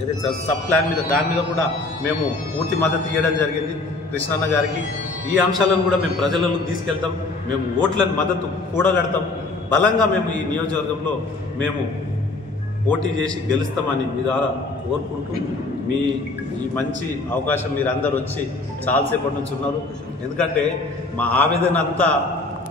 ఏదైతే సబ్ ప్లాన్ మీద దాని మీద కూడా మేము పూర్తి మద్దతు ఇవ్వడం జరిగింది కృష్ణన్న గారికి. ఈ అంశాలను కూడా మేము ప్రజలకు తీసుకెళ్తాం. మేము ఓట్లను మద్దతు కూడగడతాం. బలంగా మేము ఈ నియోజకవర్గంలో మేము పోటీ చేసి గెలుస్తామని మీ ద్వారా కోరుకుంటూ, మీ ఈ మంచి అవకాశం మీరు అందరూ వచ్చి చాలాసేపటి నుంచి ఉన్నారు. ఎందుకంటే మా ఆవేదన అంతా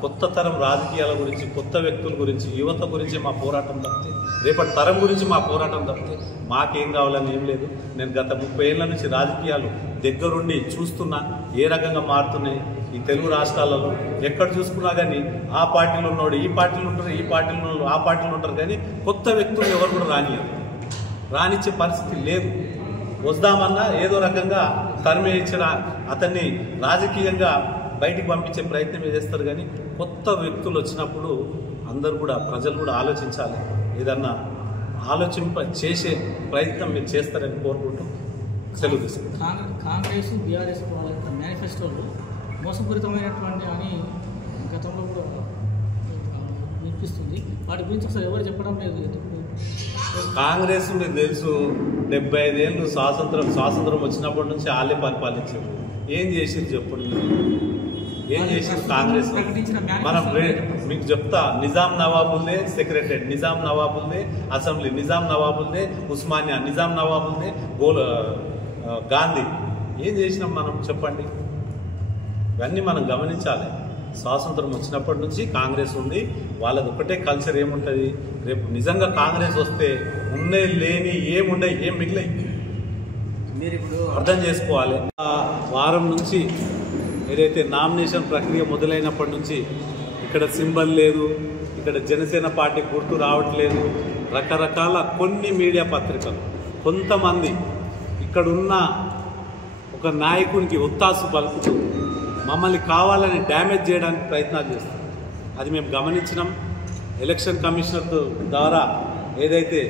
కొత్త తరం రాజకీయాల గురించి, కొత్త వ్యక్తుల గురించి, యువత గురించి మా పోరాటం తప్పితే, రేపటి తరం గురించి మా పోరాటం తప్పితే మాకేం కావాలని ఏం లేదు. నేను గత 30 ఏళ్ల నుంచి రాజకీయాలు దగ్గరుండి చూస్తున్నా ఏ రకంగా మారుతున్నాయి ఈ తెలుగు రాష్ట్రాలలో. ఎక్కడ చూసుకున్నా కానీ ఆ పార్టీలో ఉన్నాడు ఈ పార్టీలు ఉంటారు, ఈ పార్టీలో ఉన్నోళ్ళు ఆ పార్టీలో ఉంటారు, కానీ కొత్త వ్యక్తులు ఎవరు కూడా రానిచ్చే పరిస్థితి లేదు. వద్దామన్నా ఏదో రకంగా తరిమే ఇచ్చిన అతన్ని రాజకీయంగా బయటికి పంపించే ప్రయత్నం చేస్తారు. కానీ కొత్త వ్యక్తులు వచ్చినప్పుడు అందరూ కూడా ప్రజలు కూడా ఆలోచించాలి. ఏదన్నా చేసే ప్రయత్నం మీరు చేస్తారని కోరుకుంటూ సెలవు తీసుకుంటాం. కాంగ్రెస్ బీఆర్ఎస్ వాళ్ళ యొక్క మేనిఫెస్టోలు మోసపూరితమైనటువంటి అని గతంలో కూడా వినిపిస్తుంది. వాటి గురించి అసలు ఎవరు చెప్పడం లేదు. కాంగ్రెస్ మీకు తెలుసు 75 ఏళ్ళు స్వాతంత్రం వచ్చినప్పటి నుంచి వాళ్ళే పరిపాలించారు. ఏం చేసింది చెప్పండి, ఏం చేసింది కాంగ్రెస్? మనం మీకు చెప్తా, నిజాం నవాబుల్దే సెక్రటరేట్, నిజాం నవాబుల్దే అసెంబ్లీ, నిజాం నవాబుల్దే ఉస్మానియా, నిజాం నవాబుల్దే గాంధీ. ఏం చేసినాం మనం చెప్పండి? ఇవన్నీ మనం గమనించాలి. స్వాతంత్రం వచ్చినప్పటి నుంచి కాంగ్రెస్ ఉంది. వాళ్ళది ఒకటే కల్చర్ ఏముంటుంది, రేపు నిజంగా కాంగ్రెస్ వస్తే ఉన్నే లేని ఏముండే ఏం మిగిలాయి మీరు ఇప్పుడు అర్థం చేసుకోవాలి. వారం నుంచి ఏదైతే నామినేషన్ ప్రక్రియ మొదలైనప్పటి నుంచి ఇక్కడ సింబల్ లేదు, ఇక్కడ జనసేన పార్టీ గుర్తు రావట్లేదు, రకరకాల కొన్ని మీడియా పత్రికలు కొంతమంది ఇక్కడున్న ఒక నాయకునికి ఒత్తాసు పలుకుతూ మమ్మల్ని కావాలని డ్యామేజ్ చేయడానికి ప్రయత్నాలు చేస్తారు. అది మేము గమనించినాం. ఎలక్షన్ కమిషనర్ ద్వారా ఏదైతే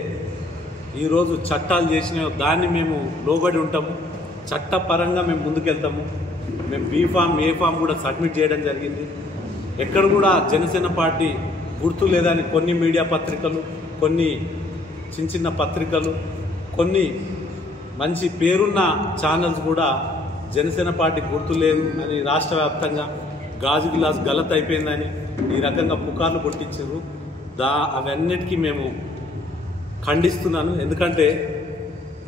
ఈరోజు చట్టాలు చేసినాయో దాన్ని మేము లోబడి ఉంటాము. చట్టపరంగా మేము ముందుకెళ్తాము. మేము బీ ఫామ్ ఏ ఫామ్ కూడా సబ్మిట్ చేయడం జరిగింది. ఎక్కడ కూడా జనసేన పార్టీ గుర్తు లేదని కొన్ని మీడియా పత్రికలు, కొన్ని చిన్న పత్రికలు, కొన్ని మంచి పేరున్న ఛానల్స్ కూడా జనసేన పార్టీ గుర్తు లేదు అని రాష్ట్ర వ్యాప్తంగా గాజు గ్లాస్ గలత్ అయిపోయిందని ఈ రకంగా పుకార్లు కొట్టించారు. అవన్నిటికీ మేము ఖండిస్తున్నాను. ఎందుకంటే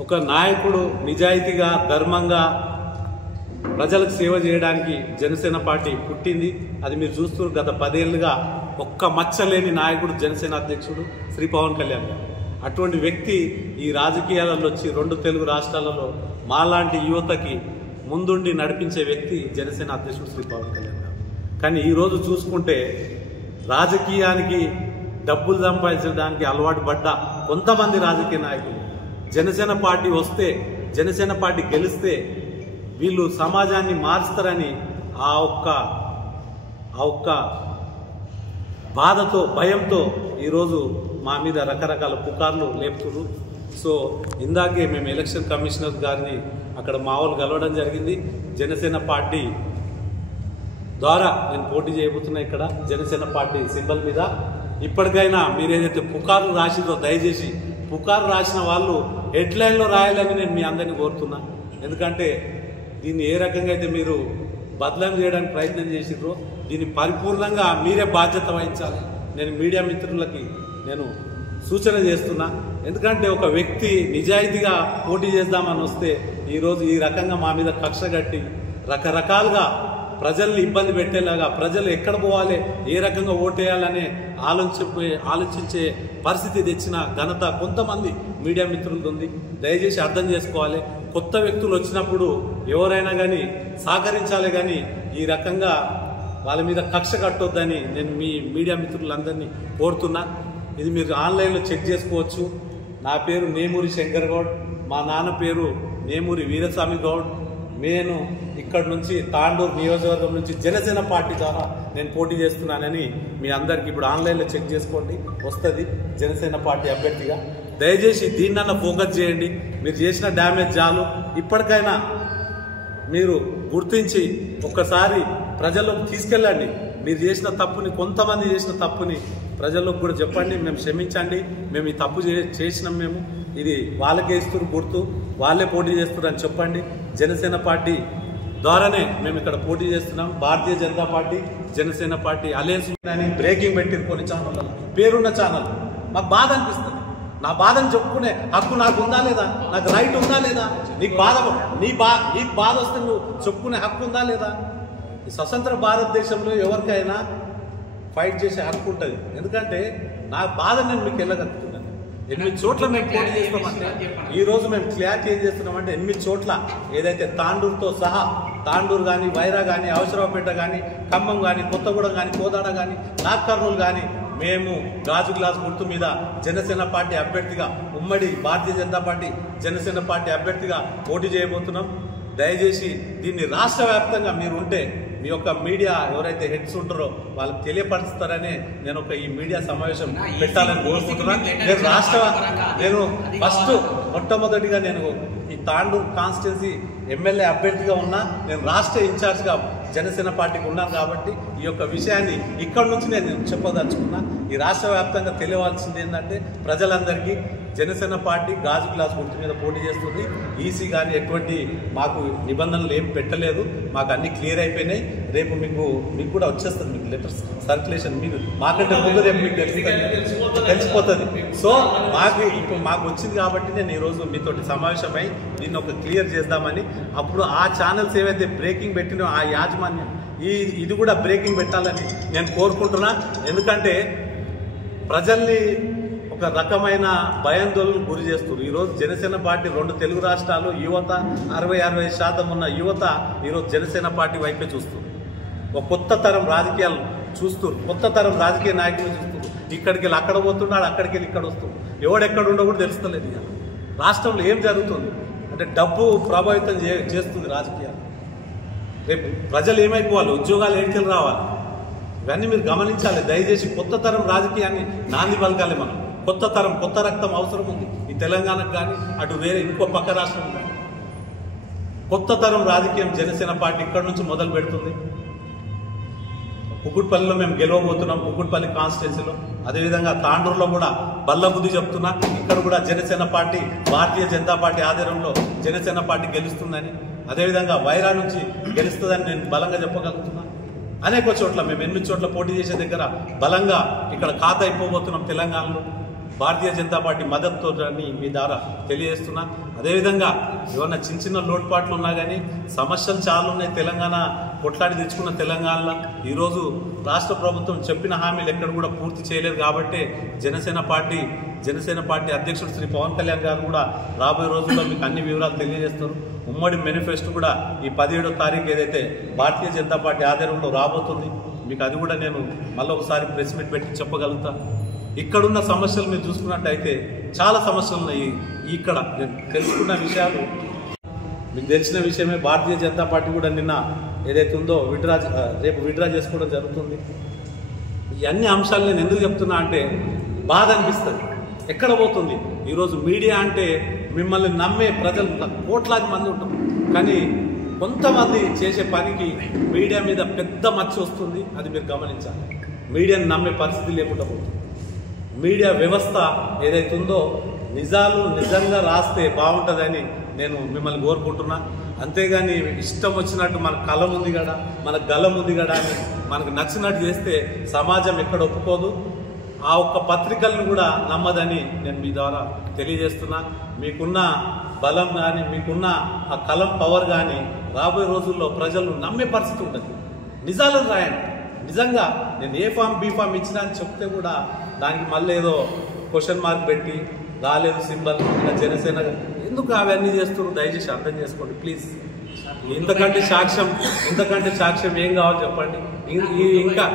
ఒక నాయకుడు నిజాయితీగా ధర్మంగా ప్రజలకు సేవ చేయడానికి జనసేన పార్టీ పుట్టింది. అది మీరు చూస్తున్నారు. గత 10 ఏళ్ళుగా ఒక్క మచ్చలేని నాయకుడు జనసేన అధ్యక్షుడు శ్రీ పవన్ కళ్యాణ్ గారు. అటువంటి వ్యక్తి ఈ రాజకీయాలలో వచ్చి 2 తెలుగు రాష్ట్రాలలో మాలాంటి యువతకి ముందుండి నడిపించే వ్యక్తి జనసేన అధ్యక్షుడు శ్రీ పవన్ కళ్యాణ్ గారు. కానీ ఈరోజు చూసుకుంటే రాజకీయానికి డబ్బులు సంపాదించడానికి అలవాటు పడ్డ కొంతమంది రాజకీయ నాయకులు జనసేన పార్టీ వస్తే, జనసేన పార్టీ గెలిస్తే వీళ్ళు సమాజాన్ని మారుస్తారని ఆ ఒక్క బాధతో, భయంతో ఈరోజు మా మీద రకరకాల పుకార్లు లేపుతున్నారు. సో ఇందాకే మేము ఎలక్షన్ కమిషనర్ గారిని అక్కడ మామూలు కలవడం జరిగింది. జనసేన పార్టీ ద్వారా నేను పోటీ చేయబోతున్నా ఇక్కడ జనసేన పార్టీ సింబల్ మీద. ఇప్పటికైనా మీరు ఏదైతే పుకార్లు రాసిందో దయచేసి పుకారు రాసిన వాళ్ళు హెడ్లైన్లో రాయాలని నేను మీ అందరినీ కోరుతున్నా. ఎందుకంటే దీన్ని ఏ రకంగా అయితే మీరు బదలాం చేయడానికి ప్రయత్నం చేసిర్రో దీన్ని పరిపూర్ణంగా మీరే బాధ్యత వహించాలి. నేను మీడియా మిత్రులకి నేను సూచన చేస్తున్నా. ఎందుకంటే ఒక వ్యక్తి నిజాయితీగా పోటీ చేద్దామని వస్తే ఈరోజు ఈ రకంగా మా మీద కక్ష కట్టి రకరకాలుగా ప్రజల్ని ఇబ్బంది పెట్టేలాగా, ప్రజలు ఎక్కడ పోవాలి, ఏ రకంగా ఓటేయాలనే ఆలోచించే పరిస్థితి తెచ్చిన ఘనత కొంతమంది మీడియా మిత్రులది ఉంది. దయచేసి అర్థం చేసుకోవాలి. కొత్త వ్యక్తులు వచ్చినప్పుడు ఎవరైనా కానీ సహకరించాలి, కానీ ఈ రకంగా వాళ్ళ మీద కక్ష కట్టొద్దని నేను మీ మీడియా మిత్రులందరినీ కోరుతున్నా. ఇది మీరు ఆన్లైన్లో చెక్ చేసుకోవచ్చు. నా పేరు నేమూరి శంకర్ గౌడ్, మా నాన్న పేరు నేమూరి వీరస్వామి గౌడ్. నేను ఇక్కడ నుంచి తాండూరు నియోజకవర్గం నుంచి జనసేన పార్టీ ద్వారా నేను పోటీ చేస్తున్నానని మీ అందరికీ ఇప్పుడు ఆన్లైన్లో చెక్ చేసుకోండి, వస్తుంది జనసేన పార్టీ అభ్యర్థిగా. దయచేసి దీన్నన్నా ఫోకస్ చేయండి. మీరు చేసిన డ్యామేజ్ చాలు. ఇప్పటికైనా మీరు గుర్తించి ఒక్కసారి ప్రజల్లోకి తీసుకెళ్ళండి. మీరు చేసిన తప్పుని, కొంతమంది చేసిన తప్పుని ప్రజల్లోకి కూడా చెప్పండి. మేము క్షమించండి, మేము ఈ తప్పు చేసినాం, మేము ఇది వాళ్ళకే ఇస్తున్నారు గుర్తు, వాళ్ళే పోటీ చేస్తున్నారు అని చెప్పండి. జనసేన పార్టీ ద్వారానే మేము ఇక్కడ పోటీ చేస్తున్నాం. Bharatiya Janata Party, Janasena Party alliance అని బ్రేకింగ్ పెట్టిరు కొన్ని ఛానళ్ళలో, పేరున్న ఛానల్. మాకు బాధ అనిపిస్తుంది. నా బాధను చెప్పుకునే హక్కు నాకు ఉందా లేదా, నాకు రైట్ ఉందా లేదా, నీకు బాధ వస్తే నువ్వు చెప్పుకునే హక్కు ఉందా లేదా? ఈ స్వతంత్ర భారతదేశంలో ఎవరికైనా ఫైట్ చేసే హక్కు ఉంటుంది. ఎందుకంటే నా బాధ నేను మీకు వెళ్ళగలుగుతున్నాను. 8 చోట్ల మేము పోటీ చేస్తామంటే ఈరోజు మేము క్లారిటీ ఏం చేస్తున్నామంటే 8 చోట్ల ఏదైతే తాండూరుతో సహా, తాండూరు కానీ, వైరా కానీ, అవసరావుపేట కానీ, ఖమ్మం కానీ, కొత్తగూడెం కానీ, కోదాడ కానీ, నాగకర్నూలు కానీ మేము గాజు గ్లాస్ గుర్తు మీద జనసేన పార్టీ అభ్యర్థిగా, ఉమ్మడి భారతీయ జనతా పార్టీ జనసేన పార్టీ అభ్యర్థిగా పోటీ చేయబోతున్నాం. దయచేసి దీన్ని రాష్ట్ర వ్యాప్తంగా మీరు ఉంటే మీ యొక్క మీడియా ఎవరైతే హెడ్స్ ఉంటారో వాళ్ళకి తెలియపరుస్తారని నేను ఈ మీడియా సమావేశం పెట్టాలని కోరుకుంటున్నాను. నేను ఫస్ట్ మొట్టమొదటిగా నేను ఈ తాండూరు కాన్స్టిట్యున్సీ ఎమ్మెల్యే అభ్యర్థిగా ఉన్నా, నేను రాష్ట్ర ఇన్ఛార్జ్గా జనసేన పార్టీకి ఉన్నాను కాబట్టి ఈ యొక్క విషయాన్ని ఇక్కడి నుంచి నేను చెప్పదలుచుకున్నా. ఈ రాష్ట్ర వ్యాప్తంగా తెలియవలసింది ఏంటంటే ప్రజలందరికీ జనసేన పార్టీ గాజు గ్లాస్ గుర్తు మీద పోటీ చేస్తుంది. ఈసీ కానీ ఎటువంటి మాకు నిబంధనలు ఏం పెట్టలేదు, మాకు అన్ని క్లియర్ అయిపోయినాయి. రేపు మీకు కూడా వచ్చేస్తుంది, మీకు లెటర్స్ సర్క్యులేషన్ మీకు మాకంటే ముందు రేపు మీకు తెలిసిపోతుంది. సో మాకు వచ్చింది కాబట్టి నేను ఈరోజు మీతోటి సమావేశమై దీన్ని ఒక క్లియర్ చేద్దామని. అప్పుడు ఆ ఛానల్స్ ఏవైతే బ్రేకింగ్ పెట్టినో ఆ యాజమాన్యం ఇది కూడా బ్రేకింగ్ పెట్టాలని నేను కోరుకుంటున్నా. ఎందుకంటే ప్రజల్ని ఒక రకమైన భయాందోళనకు గురి చేస్తున్నారు. ఈరోజు జనసేన పార్టీ 2 తెలుగు రాష్ట్రాలు యువత 60-65% ఉన్న యువత ఈరోజు జనసేన పార్టీ వైపే చూస్తుంది. ఒక కొత్త తరం రాజకీయాలు చూస్తున్నారు, కొత్త తరం రాజకీయ నాయకులు చూస్తున్నారు. ఇక్కడికి వెళ్ళి అక్కడ పోతున్నాడు, అక్కడికి వెళ్ళి ఇక్కడ వస్తుంది. ఎవడెక్కడుండో కూడా తెలుస్తలేదు. ఇక రాష్ట్రంలో ఏం జరుగుతుంది అంటే డబ్బు ప్రభావితం చేస్తుంది రాజకీయాలు. రేపు ప్రజలు ఏమైపోవాలి, ఉద్యోగాలు ఏడికెళ్ళి రావాలి, ఇవన్నీ మీరు గమనించాలి. దయచేసి కొత్త తరం రాజకీయాన్ని నాంది పలకాలి. మనం కొత్త తరం, కొత్త రక్తం అవసరం ఉంది ఈ తెలంగాణకు కానీ అటు వేరే ఇంకో పక్క రాష్ట్రం కానీ. కొత్త తరం రాజకీయం జనసేన పార్టీ ఇక్కడ నుంచి మొదలు పెడుతుంది. కుకుట్పల్లిలో మేము గెలవబోతున్నాం, కుకుట్పల్లి కాన్స్టిట్యున్సీలో. అదేవిధంగా తాండూరులో కూడా బల్లబుద్ధి చెప్తున్నా, ఇక్కడ కూడా జనసేన పార్టీ, భారతీయ జనతా పార్టీ ఆధ్వర్యంలో జనసేన పార్టీ గెలుస్తుందని, అదేవిధంగా వైరా నుంచి గెలుస్తుందని నేను బలంగా చెప్పగలుగుతున్నా. అనేక చోట్ల మేము 8 చోట్ల పోటీ చేసే దగ్గర బలంగా ఇక్కడ ఖాతా అయిపోబోతున్నాం తెలంగాణలో. భారతీయ జనతా పార్టీ మద్దతుతో మీ ద్వారా తెలియజేస్తున్నా. అదేవిధంగా ఏమన్నా చిన్న లోటుపాట్లు ఉన్నా కానీ సమస్యలు చాలా ఉన్నాయి. తెలంగాణ కొట్లాడి తెచ్చుకున్న తెలంగాణలో ఈరోజు రాష్ట్ర ప్రభుత్వం చెప్పిన హామీలు ఎక్కడ కూడా పూర్తి చేయలేదు. కాబట్టి జనసేన పార్టీ అధ్యక్షుడు శ్రీ పవన్ కళ్యాణ్ గారు కూడా రాబోయే రోజుల్లో మీకు అన్ని వివరాలు తెలియజేస్తారు. ఉమ్మడి మేనిఫెస్టో కూడా ఈ 17వ తారీఖు ఏదైతే భారతీయ జనతా పార్టీ ఆధ్వర్యంలో రాబోతుంది, మీకు అది కూడా నేను మళ్ళీ ఒకసారి ప్రెస్ మీట్ పెట్టి చెప్పగలుగుతా. ఇక్కడున్న సమస్యలు మీరు చూసుకున్నట్టయితే చాలా సమస్యలు ఉన్నాయి. ఇక్కడ నేను తెలుసుకున్న విషయాలు మీకు తెలిసిన విషయమే. భారతీయ జనతా పార్టీ కూడా నిన్న ఏదైతే ఉందో రేపు విత్డ్రా చేసుకోవడం జరుగుతుంది. ఈ అన్ని అంశాలు నేను ఎందుకు చెప్తున్నా అంటే బాధ అనిపిస్తుంది. ఎక్కడ పోతుంది ఈరోజు మీడియా అంటే మిమ్మల్ని నమ్మే ప్రజలు కోట్లాది మంది ఉంటాం, కానీ కొంతమంది చేసే పనికి మీడియా మీద పెద్ద మచ్చ వస్తుంది. అది మీరు గమనించాలి. మీడియాని నమ్మే పరిస్థితి లేకుండా పోతుంది. మీడియా వ్యవస్థ ఏదైతే ఉందో నిజాలు నిజంగా రాస్తే బాగుంటుందని నేను మిమ్మల్ని కోరుకుంటున్నా. అంతేగాని ఇష్టం వచ్చినట్టు మన కలం ఉంది కదా, మన గలం ఉంది కదా అని మనకు నచ్చినట్టు చేస్తే సమాజం ఎక్కడ ఒప్పుకోదు. ఆ ఒక్క పత్రికలను కూడా నమ్మదని నేను మీ ద్వారా తెలియజేస్తున్నా. మీకున్న బలం కానీ, మీకున్న ఆ కలం పవర్ కానీ రాబోయే రోజుల్లో ప్రజలు నమ్మే పరిస్థితి ఉంటుంది. నిజాలను రాయండి. నిజంగా నేను ఏ ఫామ్ బీ ఫామ్ ఇచ్చినా అని చెప్తే కూడా దానికి మళ్ళీ ఏదో క్వశ్చన్ మార్క్ పెట్టి రాలేదు సింబల్ ఇలా జనసేన ఎందుకు అవన్నీ చేస్తున్నారు? దయచేసి అర్థం చేసుకోండి ప్లీజ్. ఇంతకంటే సాక్ష్యం ఏం కావాలి చెప్పండి. ఇంకా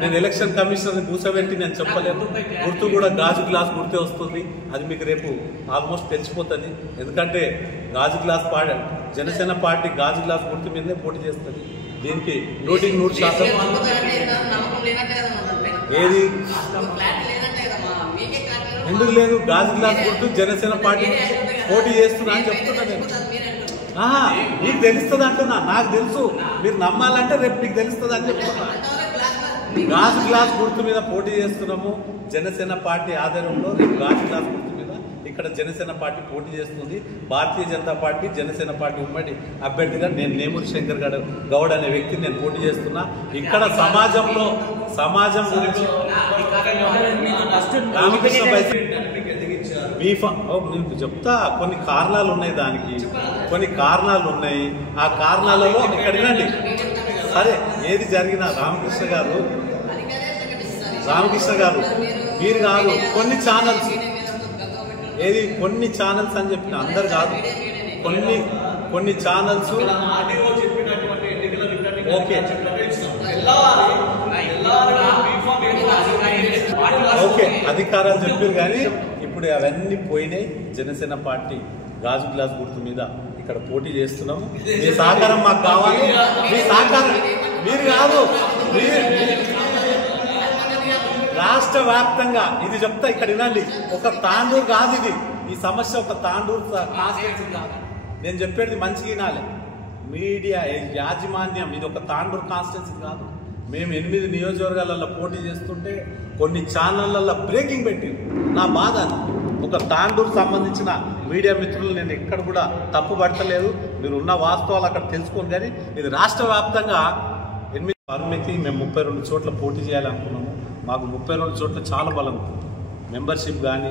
నేను ఎలక్షన్ కమిషనర్ని కూర్చోబెట్టి నేను చెప్పలేను. గుర్తు కూడా గాజు గ్లాస్ గుర్తే వస్తుంది. అది మీకు రేపు ఆల్మోస్ట్ తెలిసిపోతుంది. ఎందుకంటే గాజు గ్లాస్ జనసేన పార్టీ గాజు గ్లాస్ గుర్తు మీదనే పోటీ చేస్తుంది. దీనికి 100% ఏది ఎందుకు లేదు? గాజు గ్లాస్ గుర్తు జనసేన పార్టీ పోటీ చేస్తున్నా అని చెప్తున్నా నేను. మీకు తెలుస్తుంది అంటున్నా. నాకు తెలుసు, మీరు నమ్మాలంటే రేపు మీకు తెలుస్తుంది అని చెప్తున్నా. గాజు గ్లాస్ గుర్తు మీద పోటీ చేస్తున్నాము. జనసేన పార్టీ ఆధ్వర్యంలో రేపు గాజు గ్లాస్ గుర్తు మీద ఇక్కడ జనసేన పార్టీ పోటీ చేస్తుంది. భారతీయ జనతా పార్టీ జనసేన పార్టీ ఉమ్మడి అభ్యర్థిగా నేను నేమూరి శంకర్ గౌడ్ అనే వ్యక్తిని నేను పోటీ చేస్తున్నా. ఇక్కడ సమాజం గురించి రామకృష్ణ మీకు చెప్తా. కొన్ని కారణాలు ఉన్నాయి, దానికి కొన్ని కారణాలు ఉన్నాయి. ఆ కారణాలలో ఇక్కడ వినండి. సరే, ఏది జరిగినా రామకృష్ణ గారు మీరు కాదు, కొన్ని ఛానల్స్ అని చెప్పిన అందరు కాదు, కొన్ని ఛానల్స్ ఓకే అధికారాలు చెప్పారు. కానీ ఇప్పుడు అవన్నీ పోయినాయి. జనసేన పార్టీ గాజు గ్లాస్ గుర్తు మీద ఇక్కడ పోటీ చేస్తున్నాము. మీ సహకారం మాకు కావాలి. మీ సహకారం మీరు కాదు, రాష్ట్ర వ్యాప్తంగా ఇది చెప్తా, ఇక్కడ వినండి. ఒక తాండూరు కాదు ఇది, ఈ సమస్య ఒక తాండూరు కాన్స్టిట్యున్సీ కాదు. నేను చెప్పేది మంచిగా వినాలి. మీడియా యాజమాన్యం ఇది ఒక తాండూరు కాన్స్టిట్యున్సీ కాదు. మేము 8 నియోజకవర్గాలలో పోటీ చేస్తుంటే కొన్ని ఛానళ్లలో బ్రేకింగ్ పెట్టింది. నా బాధ ఒక తాండూరు సంబంధించిన మీడియా మిత్రులు నేను ఎక్కడ కూడా తప్పు పడతలేదు. మీరు ఉన్న వాస్తవాలు అక్కడ తెలుసుకోండి. కానీ ఇది రాష్ట్ర వ్యాప్తంగా 8 పరిమితి. మేము 32 చోట్ల పోటీ చేయాలనుకున్నాము. మాకు 32 చోట్ల చాలా బలం, మెంబర్షిప్ కానీ,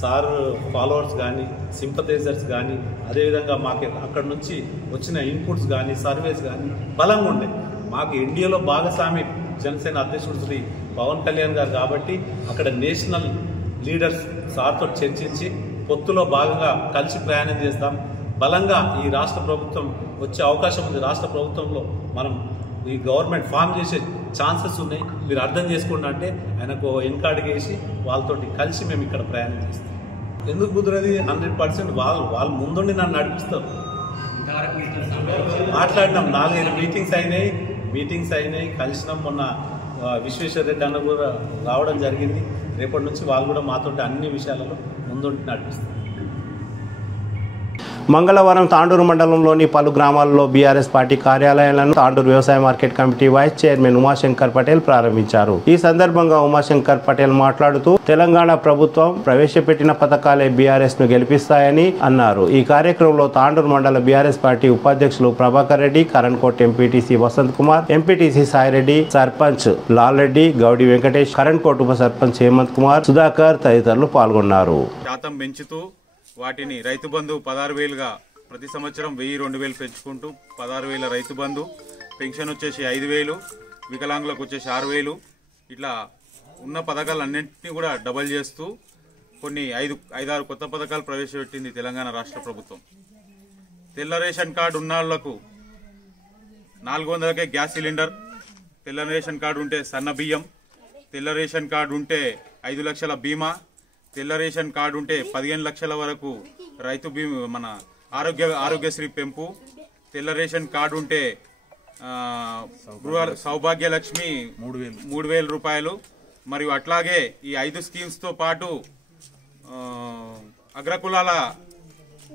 సార్ ఫాలోవర్స్ కానీ, సింపథైజర్స్ కానీ, అదేవిధంగా మాకు అక్కడ నుంచి వచ్చిన ఇన్పుట్స్ కానీ, సర్వేస్ కానీ బలంగా ఉండే. మాకు ఎన్డీఏలో భాగస్వామి జనసేన అధ్యక్షుడు శ్రీ పవన్ కళ్యాణ్ గారు కాబట్టి అక్కడ నేషనల్ లీడర్స్ సార్తో చర్చించి పొత్తులో భాగంగా కలిసి ప్రయాణం చేస్తాం. బలంగా ఈ రాష్ట్ర ప్రభుత్వం వచ్చే అవకాశం ఉంది. రాష్ట్ర ప్రభుత్వంలో మనం ఈ గవర్నమెంట్ ఫామ్ చేసే ఛాన్సెస్ ఉన్నాయి. మీరు అర్థం చేసుకోండి అంటే ఆయనకు వెనకాడికి వేసి వాళ్ళతోటి కలిసి మేము ఇక్కడ ప్రయాణం చేస్తాం. ఎందుకు కుదరది? 100% వాళ్ళు ముందుండి నన్ను నడిపిస్తారు. మాట్లాడినాం, 4-5 మీటింగ్స్ అయినాయి, కలిసినాం. మొన్న విశ్వేశ్వర రెడ్డి అన్న కూడా రావడం జరిగింది. రేపటి నుంచి వాళ్ళు కూడా మాతో అన్ని విషయాలలో ముందుండి నడిపిస్తారు. మంగళవారం తాండూరు మండలంలోని పలు గ్రామాల్లో బీఆర్ఎస్ పార్టీ కార్యాలయాలను తాండూరు వ్యవసాయ market committee vice chairman Umashankar Patel ప్రారంభించారు. ఈ సందర్భంగా ఉమాశంకర్ పటేల్ మాట్లాడుతూ తెలంగాణ ప్రభుత్వం ప్రవేశపెట్టిన పథకాలే బీఆర్ఎస్ ను గెలిపిస్తాయని అన్నారు. ఈ కార్యక్రమంలో తాండూరు మండల బీఆర్ఎస్ పార్టీ ఉపాధ్యక్షులు ప్రభాకర్ రెడ్డి, కరణ్కోట్ ఎంపీటీసీ వసంత్ కుమార్, ఎంపీటీసీ సాయిరెడ్డి, సర్పంచ్ లాల్ రెడ్డి, గౌడి వెంకటేష్, కరణ్కోట్ ఉప సర్పంచ్ హేమంత్ కుమార్, సుధాకర్ తదితరులు పాల్గొన్నారు. వాటిని రైతు బంధు 16,000గా ప్రతి సంవత్సరం 1,000-2,000 పెంచుకుంటూ 16,000 రైతు బంధు, పెన్షన్ వచ్చేసి 5,000, వికలాంగులకు వచ్చేసి 6,000, ఇట్లా ఉన్న పథకాలన్నింటినీ కూడా డబల్ చేస్తూ కొన్ని 5-6 కొత్త పథకాలు ప్రవేశపెట్టింది తెలంగాణ రాష్ట్ర ప్రభుత్వం. తెల్ల రేషన్ కార్డు ఉన్న వాళ్లకు 400కే గ్యాస్ సిలిండర్, తెల్ల రేషన్ కార్డు ఉంటే సన్న బియ్యం, తెల్ల రేషన్ కార్డు ఉంటే 5 లక్షల బీమా, తెల్ల రేషన్ కార్డు ఉంటే 15 లక్షల వరకు రైతు బీమా, మన ఆరోగ్యశ్రీ పెంపు, తెల్ల రేషన్ కార్డు ఉంటే సౌభాగ్య లక్ష్మి 3,000 రూపాయలు. మరియు అట్లాగే ఈ 5 స్కీమ్స్ తో పాటు అగ్రకులాల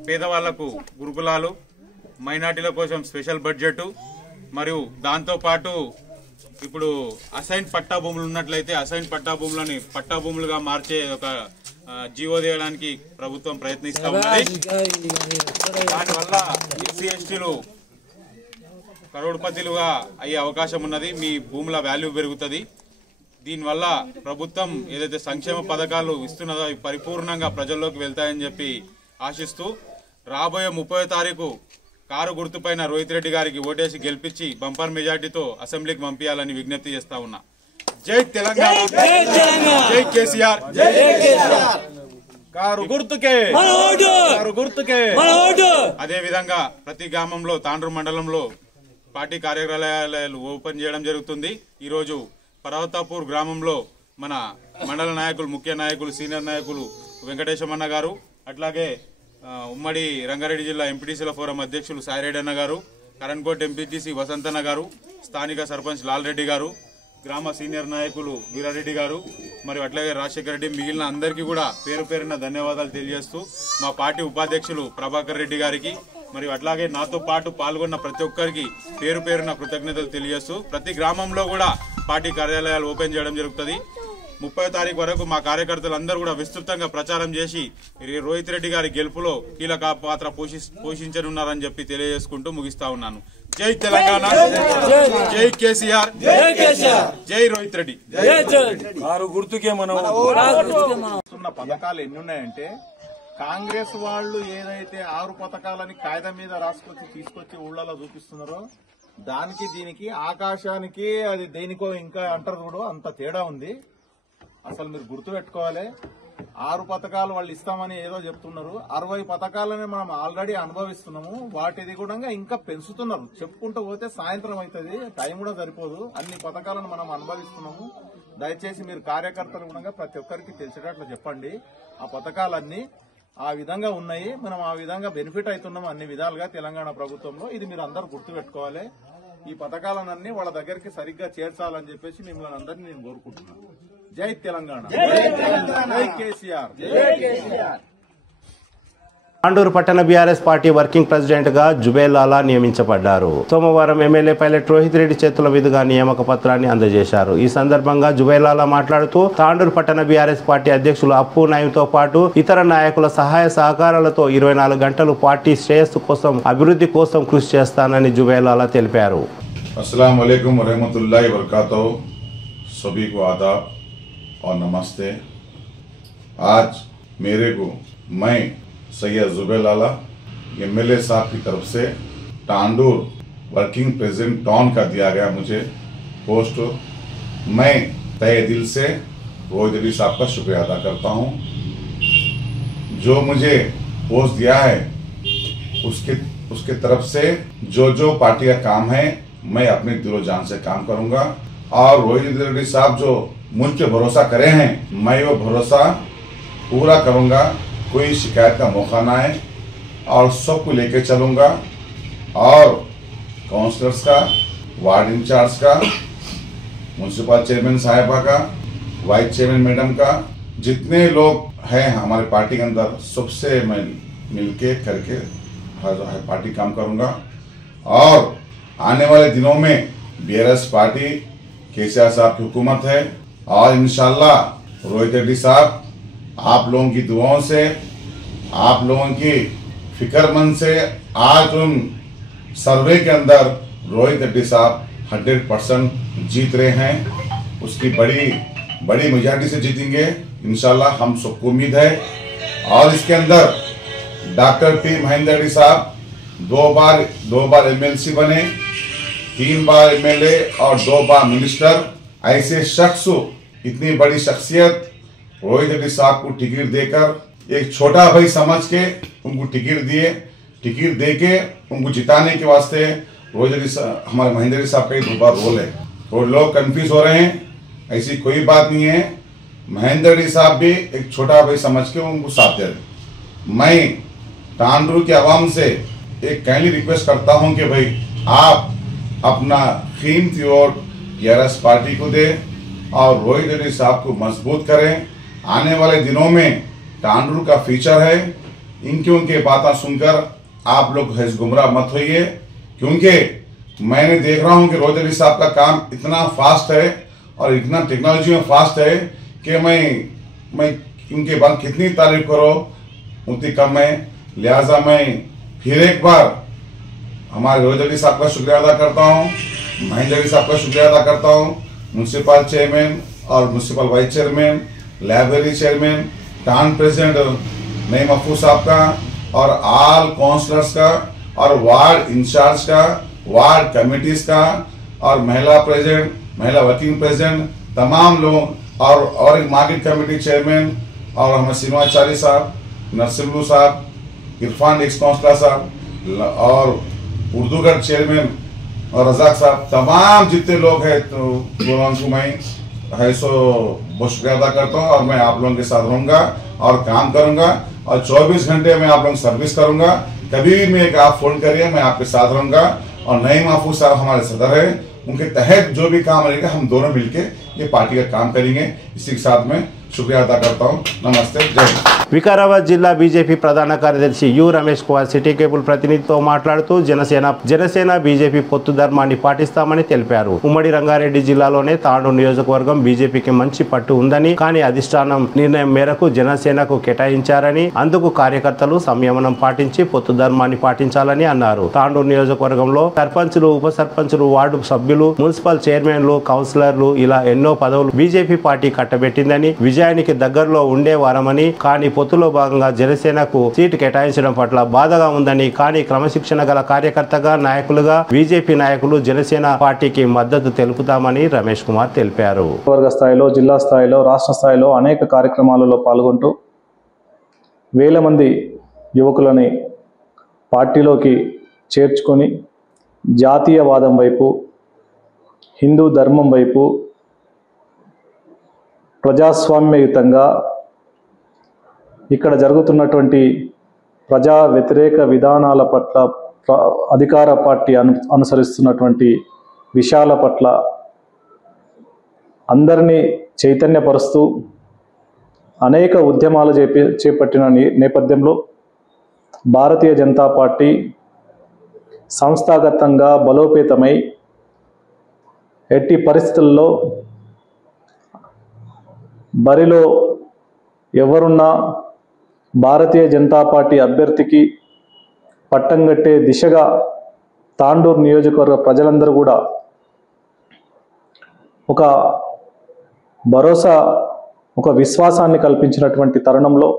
పేదవాళ్లకు గురుకులాలు, మైనార్టీల కోసం స్పెషల్ బడ్జెట్, మరియు దాంతో పాటు ఇప్పుడు అసైన్ పట్టా భూములు ఉన్నట్లయితే అసైన్ పట్టా భూములని పట్టా భూములుగా మార్చే ఒక జీవో తీయడానికి ప్రభుత్వం ప్రయత్నిస్తా ఉన్నది. దానివల్ల ఎస్సీ ఎస్టీలు కరోడ్పతిలుగా అయ్యే అవకాశం ఉన్నది. మీ భూముల వాల్యూ పెరుగుతుంది. దీనివల్ల ప్రభుత్వం ఏదైతే సంక్షేమ పథకాలు ఇస్తున్నదో అవి పరిపూర్ణంగా ప్రజల్లోకి వెళ్తాయని చెప్పి ఆశిస్తూ రాబోయే 30వ తారీఖు కారు గుర్తుపైన రోహిత్ రెడ్డి గారికి ఓటేసి గెలిపించి బంపర్ మెజార్టీతో అసెంబ్లీకి పంపించాలని విజ్ఞప్తి చేస్తా ఉన్నా. జై తెలంగాణ, జై కేసీఆర్, కారు గుర్తుకే. అదే విధంగా ప్రతి గ్రామంలో తాండూరు మండలంలో పార్టీ కార్యాలయాలు ఓపెన్ చేయడం జరుగుతుంది. ఈ రోజు పర్వతాపూర్ గ్రామంలో మన మండల నాయకులు, ముఖ్య నాయకులు, సీనియర్ నాయకులు వెంకటేశమన్న గారు, అట్లాగే ఉమ్మడి రంగారెడ్డి జిల్లా ఎంపీటీసీల ఫోరం అధ్యక్షులు సాయిరెడ్డి అన్న గారు, కరణ్కోట్ ఎంపీటీసీ వసంతన్న గారు, స్థానిక సర్పంచ్ లాల్ రెడ్డి గారు, గ్రామ సీనియర్ నాయకులు వీరారెడ్డి గారు, మరియు అట్లాగే రాజశేఖర రెడ్డి, మిగిలిన అందరికీ కూడా పేరు పేరున ధన్యవాదాలు తెలియజేస్తూ మా పార్టీ ఉపాధ్యక్షులు ప్రభాకర్ రెడ్డి గారికి మరియు అట్లాగే నాతో పాటు పాల్గొన్న ప్రతి ఒక్కరికి పేరు పేరున కృతజ్ఞతలు తెలియజేస్తూ ప్రతి గ్రామంలో కూడా పార్టీ కార్యాలయాలు ఓపెన్ చేయడం జరుగుతుంది. 30వ తారీఖు వరకు మా కార్యకర్తలందరూ కూడా విస్తృతంగా ప్రచారం చేసి రోహిత్ రెడ్డి గారి గెలుపులో కీలక పాత్ర పోషించనున్నారని చెప్పి తెలియజేసుకుంటూ ముగిస్తా ఉన్నాను. జై తెలంగాణ, జై కేసీఆర్, జై రోహిత్ రెడ్డి. పథకాలు ఎన్ని ఉన్నాయంటే కాంగ్రెస్ వాళ్ళు ఏదైతే 6 పథకాలని కాగితం మీద రాసుకొచ్చి తీసుకొచ్చి ఊళ్ళలో చూపిస్తున్నారో దానికి దీనికి ఆకాశానికి అది దేనికో ఇంకా అంటారు కూడా అంత తేడా ఉంది. అసలు మీరు గుర్తు పెట్టుకోవాలి. 6 పథకాలు వాళ్ళు ఇస్తామని ఏదో చెప్తున్నారు. 60 పథకాలని మనం ఆల్రెడీ అనుభవిస్తున్నాము. వాటిది కూడా ఇంకా పెంచుతున్నారు. చెప్పుకుంటూ పోతే సాయంత్రం అవుతుంది, టైం కూడా సరిపోదు. అన్ని పథకాలను మనం అనుభవిస్తున్నాము. దయచేసి మీరు కార్యకర్తలు కూడా ప్రతి ఒక్కరికి తెలిసేటట్లు చెప్పండి. ఆ పథకాలన్నీ ఆ విధంగా ఉన్నాయి. మనం ఆ విధంగా బెనిఫిట్ అవుతున్నాం అన్ని విధాలుగా తెలంగాణ ప్రభుత్వంలో. ఇది మీరు అందరూ గుర్తుపెట్టుకోవాలి. ఈ పథకాలన్నీ వాళ్ళ దగ్గరికి సరిగ్గా చేర్చాలని చెప్పేసి మిమ్మల్ని అందరినీ నేను కోరుకుంటున్నాను. జై తెలంగాణ, జై కేసీఆర్. తాండూరు పట్టణ బీఆర్ఎస్ పార్టీ వర్కింగ్ ప్రెసిడెంట్ గా జుబేల్ లాలా నియమించబడ్డారు. సోమవారం ఎమ్మెల్యే పైలట్ రోహిత్ రెడ్డి చేతుల మీదుగా నియామక పత్రాన్ని అందజేశారు. ఈ సందర్భంగా జుబేల్ లాలా మాట్లాడుతూ తాండూరు పట్టణ బీఆర్ఎస్ పార్టీ అధ్యక్షులు అప్పు నాయంతో పాటు ఇతర నాయకుల సహాయ సహకారాలతో 24 గంటలు పార్టీ శ్రేయస్సు కోసం, అభివృద్ధి కోసం కృషి చేస్తానని జుబేల్ లాలా తెలిపారు. अस्सलाम वालेकुम रहमतुल्लाहि व बरकातहू। सभी को आदाब और नमस्ते। आज मेरे को मैं सैयद जुबेल लाला एमएलए साहब की तरफ से तांडूर वर्किंग प्रेसिडेंट टाउन का दिया गया मुझे पोस्ट। मैं तहे दिल से रोहित रेड्डी साहब का शुक्रिया अदा करता हूं। जो मुझे पोस्ट दिया है उसके तरफ से जो पार्टी का काम है मैं अपने दिलो जान से काम करूंगा। और रोहित रेड्डी साहब जो मुझ पे भरोसा करे हैं, मैं वो भरोसा पूरा करूंगा। कोई शिकायत का मौका ना आए और सबको लेके चलूंगा। और काउंसलर्स का, वार्ड इंचार्ज का, म्यूनसिपल चेयरमैन साहिबा का, वाइस चेयरमैन मैडम का, जितने लोग हैं हमारे पार्टी के अंदर, सबसे मैं मिलके करके हर पार्टी काम करूंगा। और आने वाले दिनों में बीआरएस पार्टी केसीआर साहब की हुकूमत है और इंशाल्लाह रोहित रेड्डी साहब आप लोगों की दुआओं से, आप लोगों की फिक्रमंद से आज उन सर्वे के अंदर रोहित रेड्डी साहब 100% जीत रहे हैं। उसकी बड़ी मेजॉरिटी से जीतेंगे इंशाल्लाह, हम सबको उम्मीद है। और इसके अंदर डॉक्टर पी महेंद्र रेड्डी साहब दो बार एमएलसी बने, 3 बार एमएलए और 2 बार मिनिस्टर। ऐसे शख्स, इतनी बड़ी शख्सियत रोहित रेड्डी साहब को टिकट देकर एक छोटा भाई समझ के उनको टिकट दिए। टिकट देके उनको जिताने के वास्ते रोहित रेड्डी हमारे महेंद्र रेड्डी साहब का ही 2 बार रोल है। और लोग कंफ्यूज हो रहे हैं, ऐसी कोई बात नहीं है। महेंद्र रेड्डी साहब भी एक छोटा भाई समझ के उनको साथ दे रहे। मैं तांडूर के आवाम से एक काइंडली रिक्वेस्ट करता हूं कि भाई आप अपना कीमती वोट बीआरएस पार्टी को दे और रोहित रेड्डी साहब को मजबूत करें। आने वाले दिनों में तांडूर का फ्यूचर है। इनकी बातें सुनकर आप लोग गुमराह मत होइए, क्योंकि मैंने देख रहा हूं कि रोहित रेड्डी साहब का काम इतना फास्ट है और इतना टेक्नोलॉजी में फास्ट है कि मैं इनके बाद कितनी तारीफ करो उतनी कम है। लिहाजा मैं फिर एक बार हमारे रोहित रेड्डी साहब का शुक्रिया अदा करता हूँ, महेंद्र रेड्डी साहब का शुक्रिया अदा करता हूँ, म्यूनसिपल चेयरमैन और municipal vice chairman, library chairman, town president Naeem महफूज साहब का और ऑल काउंसलर्स का और वार्ड इंचार्ज का, वार्ड कमिटीज का और महिला प्रेसिडेंट, महिला वर्किंग प्रेसिडेंट, तमाम लोग और एक मार्केट कमेटी चेयरमैन और हमें श्रीनिवाचार्य साहब, नरसिम्लू साहब, इरफान एक्स काउंसलर साहब और उर्दूगढ़ चेयरमैन और रजाक साहब, तमाम जितने लोग हैं तो को मैं है सो बहुत शुक्रिया अदा करता हूँ। और मैं आप लोगों के साथ रहूंगा और काम करूंगा और 24 घंटे में आप लोगों की सर्विस करूंगा। कभी भी मैं आप फोन करिए, मैं आपके साथ रहूंगा। और नईम महफूज साहब हमारे सदर है, उनके तहत जो भी काम रहेगा हम दोनों मिलके ये पार्टी का काम करेंगे। इसी के साथ में शुक्रिया अदा करता हूँ। नमस्ते, जय हिंद। వికారాబాద్ జిల్లా బీజేపీ ప్రధాన కార్యదర్శి U Ramesh Kumar city cable ప్రతినిధితో మాట్లాడుతూ జనసేన బీజేపీ పొత్తు ధర్మాన్ని పాటిస్తామని తెలిపారు. ఉమ్మడి రంగారెడ్డి జిల్లాలోనే తాండూరు నియోజకవర్గం బీజేపీకి మంచి పట్టు ఉందని, కానీ అధిష్టానం నిర్ణయం మేరకు జనసేనకు కేటాయించారని, అందుకు కార్యకర్తలు సంయమనం పాటించి పొత్తు ధర్మాన్ని పాటించాలని అన్నారు. తాండూరు నియోజకవర్గంలో సర్పంచులు, ఉప సర్పంచులు, వార్డు సభ్యులు, మున్సిపల్ చైర్మన్లు, కౌన్సిలర్లు ఇలా ఎన్నో పదవులు బీజేపీ పార్టీ కట్టబెట్టిందని, విజయానికి దగ్గరలో ఉండేవారమని, కానీ పొత్తులో భాగంగా జనసేనకు సీటు కేటాయించడం పట్ల బాధగా ఉందని, కానీ క్రమశిక్షణ గల కార్యకర్తగా, నాయకులుగా బీజేపీ నాయకులు జనసేన పార్టీకి మద్దతు తెలుపుతామని రమేష్ కుమార్ తెలిపారు. వర్గ స్థాయిలో, జిల్లా స్థాయిలో, రాష్ట్ర స్థాయిలో అనేక కార్యక్రమాలలో పాల్గొంటూ వేల మంది యువకులని పార్టీలోకి చేర్చుకొని జాతీయవాదం వైపు, హిందూ ధర్మం వైపు, ప్రజాస్వామ్యయుతంగా ఇక్కడ జరుగుతున్నటువంటి ప్రజా వ్యతిరేక విధానాల పట్ల అధికార పార్టీ అనుసరిస్తున్నటువంటి విషయాల పట్ల అందరినీ చైతన్యపరుస్తూ అనేక ఉద్యమాలు చేపట్టిన నేపథ్యంలో భారతీయ జనతా పార్టీ సంస్థాగతంగా బలోపేతమై ఎట్టి పరిస్థితుల్లో బరిలో ఎవరున్నా భారతీయ జనతా పార్టీ అభ్యర్థికి పట్టం కట్టే దిశగా తాండూరు నియోజకవర్గ ప్రజలందరూ కూడా ఒక భరోసా, ఒక విశ్వాసాన్ని కల్పించినటువంటి తరుణంలో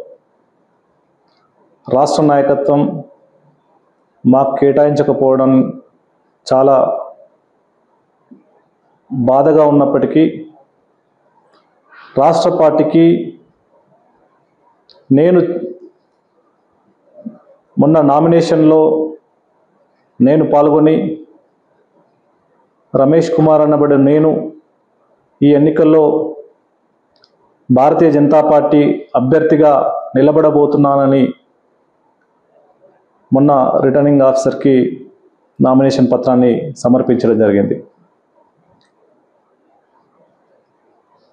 రాష్ట్ర నాయకత్వం మాకు కేటాయించకపోవడం చాలా బాధగా ఉన్నప్పటికీ రాష్ట్ర పార్టీకి నేను మొన్న నామినేషన్లో నేను పాల్గొని రమేష్ కుమార్ అన్నబడి నేను ఈ ఎన్నికల్లో భారతీయ జనతా పార్టీ అభ్యర్థిగా నిలబడబోతున్నానని మొన్న రిటర్నింగ్ ఆఫీసర్కి నామినేషన్ పత్రాన్ని సమర్పించడం జరిగింది.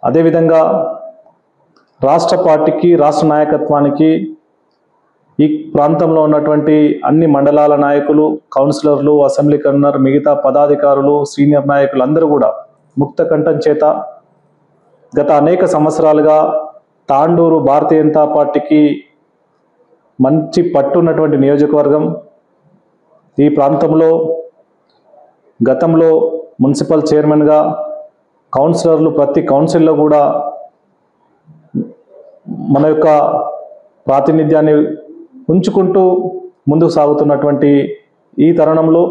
అదేవిధంగా రాష్ట్ర పార్టీకి, రాష్ట్ర నాయకత్వానికి ఈ ప్రాంతంలో ఉన్నటువంటి అన్ని మండలాల నాయకులు, కౌన్సిలర్లు, అసెంబ్లీ కన్వీనర్, మిగతా పదాధికారులు, సీనియర్ నాయకులు అందరూ కూడా ముక్త కంఠం చేత గత అనేక సంవత్సరాలుగా తాండూరు భారతీయ జనతా పార్టీకి మంచి పట్టున్నటువంటి నియోజకవర్గం. ఈ ప్రాంతంలో గతంలో మున్సిపల్ చైర్మన్గా కౌన్సిలర్లు ప్రతి కౌన్సిల్లో కూడా మన యొక్క ప్రాతినిధ్యాన్ని ఉంచుకుంటూ ముందుకు సాగుతున్నటువంటి ఈ తరుణంలో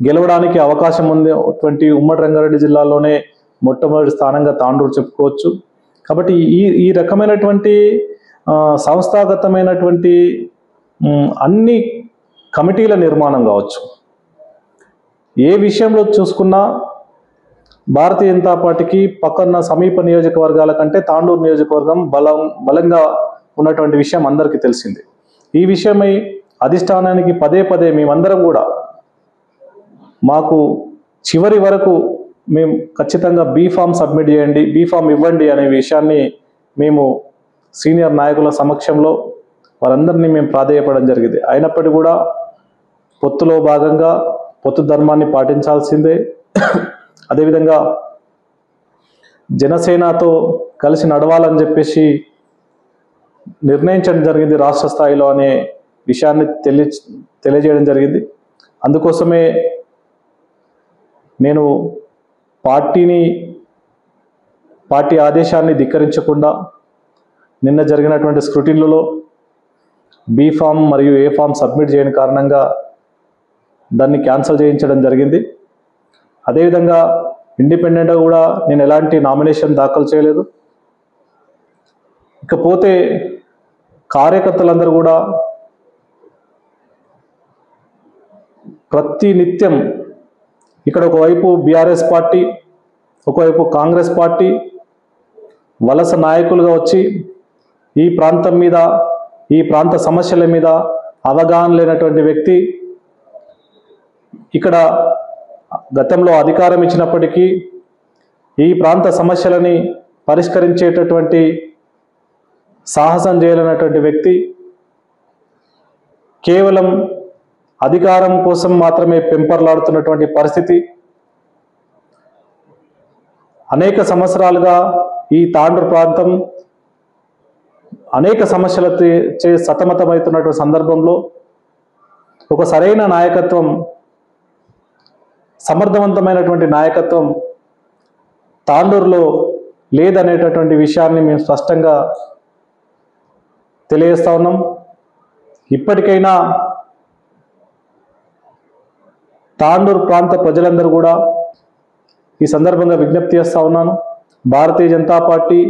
గెలవడానికి అవకాశం ఉన్నటువంటి ఉమ్మడి రంగారెడ్డి జిల్లాలోనే మొట్టమొదటి స్థానంగా తాండూరు చెప్పుకోవచ్చు. కాబట్టి ఈ రకమైనటువంటి సంస్థాగతమైనటువంటి అన్ని కమిటీల నిర్మాణం కావచ్చు, ఏ విషయంలో చూసుకున్నా భారతీయ జనతా పార్టీకి పక్కన సమీప నియోజకవర్గాల కంటే తాండూరు నియోజకవర్గం బలంగా ఉన్నటువంటి విషయం అందరికీ తెలిసింది. ఈ విషయమై అధిష్టానానికి పదే పదే మేమందరం కూడా మాకు చివరి వరకు మేము ఖచ్చితంగా బీఫామ్ సబ్మిట్ చేయండి, బీఫామ్ ఇవ్వండి అనే విషయాన్ని మేము సీనియర్ నాయకుల సమక్షంలో వారందరినీ మేము ప్రాధేయపడడం జరిగింది. అయినప్పటికీ కూడా పొత్తులో భాగంగా పొత్తు ధర్మాన్ని పాటించాల్సిందే. అదేవిధంగా జనసేనతో కలిసి నడవాలని చెప్పేసి నిర్ణయించడం జరిగింది రాష్ట్ర స్థాయిలో అనే విషయాన్ని తెలియజేయడం జరిగింది. అందుకోసమే నేను పార్టీ ఆదేశాన్ని ధిక్కరించకుండా నిన్న జరిగినటువంటి స్క్రూటిన్లలో బీ ఫామ్ మరియు ఏ ఫామ్ సబ్మిట్ చేయని కారణంగా దాన్ని క్యాన్సిల్ చేయించడం జరిగింది. అదేవిధంగా ఇండిపెండెంట్గా కూడా నేను ఎలాంటి నామినేషన్ దాఖలు చేయలేదు. ఇకపోతే కార్యకర్తలందరూ కూడా ప్రతి నిత్యం ఇక్కడ ఒకవైపు బీఆర్ఎస్ పార్టీ, ఒకవైపు కాంగ్రెస్ పార్టీ వలస నాయకులుగా వచ్చి ఈ ప్రాంతం మీద, ఈ ప్రాంత సమస్యల మీద అవగాహన లేనటువంటి వ్యక్తి ఇక్కడ గతంలో అధికారం ఇచ్చినప్పటికీ ఈ ప్రాంత సమస్యలని పరిష్కరించేటటువంటి సాహసం చేయలేనటువంటి వ్యక్తి కేవలం అధికారం కోసం మాత్రమే పెంపర్లాడుతున్నటువంటి పరిస్థితి. అనేక సంవత్సరాలుగా ఈ తాండూరు ప్రాంతం అనేక సమస్యలతో సతమతమవుతున్నటువంటి సందర్భంలో ఒక సరైన నాయకత్వం, సమర్థవంతమైనటువంటి నాయకత్వం తాండూరులో లేదనేటటువంటి విషయాన్ని మేము స్పష్టంగా తెలియజేస్తా ఉన్నాం. ఇప్పటికైనా తాండూరు ప్రాంత ప్రజలందరూ కూడా ఈ సందర్భంగా విజ్ఞప్తి చేస్తా ఉన్నాను. భారతీయ జనతా పార్టీ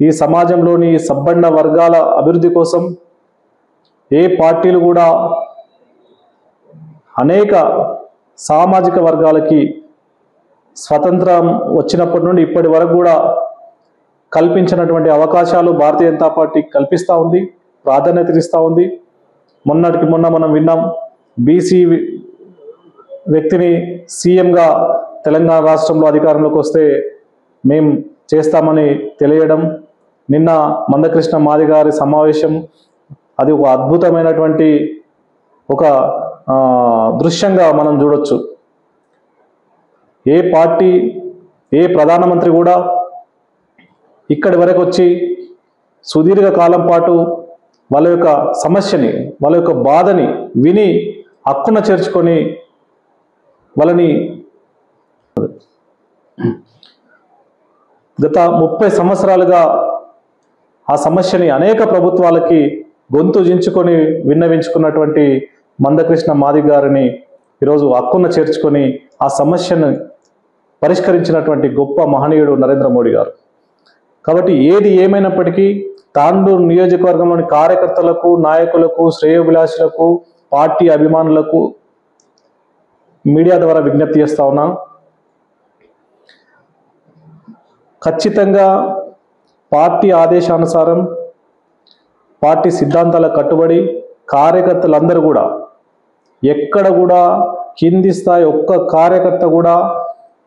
ఈ సమాజంలోని సబ్బండ వర్గాల అభివృద్ధి కోసం ఏ పార్టీలు కూడా అనేక సామాజిక వర్గాలకి స్వతంత్రం వచ్చినప్పటి నుండి ఇప్పటి వరకు కూడా కల్పించినటువంటి అవకాశాలు భారతీయ జనతా పార్టీ కల్పిస్తూ ఉంది, ప్రాధాన్యత ఇస్తూ ఉంది. మొన్నటికి మొన్న మనం విన్నాం, బీసీ వ్యక్తిని సీఎంగా తెలంగాణ రాష్ట్రంలో అధికారంలోకి వస్తే మేము చేస్తామని తెలియడం. నిన్న మందకృష్ణ మాదిగ గారి సమావేశం, అది ఒక అద్భుతమైనటువంటి ఒక దృశ్యంగా మనం చూడొచ్చు. ఏ పార్టీ, ఏ ప్రధానమంత్రి కూడా ఇక్కడి వరకు వచ్చి సుదీర్ఘ కాలం పాటు వాళ్ళ యొక్క సమస్యని, వాళ్ళ యొక్క బాధని విని హక్కున చేర్చుకొని వాళ్ళని గత 30 సంవత్సరాలుగా ఆ సమస్యని అనేక ప్రభుత్వాలకి గొంతు జించుకొని విన్నవించుకున్నటువంటి మందకృష్ణ మాదిగ గారిని ఈరోజు హక్కున చేర్చుకొని ఆ సమస్యను పరిష్కరించినటువంటి గొప్ప మహనీయుడు నరేంద్ర మోడీ గారు. కాబట్టి ఏది ఏమైనప్పటికీ తాండూరు నియోజకవర్గంలోని కార్యకర్తలకు, నాయకులకు, శ్రేయోభిలాషులకు, పార్టీ అభిమానులకు మీడియా ద్వారా విజ్ఞప్తి చేస్తా ఉన్నా, ఖచ్చితంగా పార్టీ ఆదేశానుసారం, పార్టీ సిద్ధాంతాలకు కట్టుబడి కార్యకర్తలందరూ కూడా ఎక్కడ కూడా కింది స్థాయి ఒక్క కార్యకర్త కూడా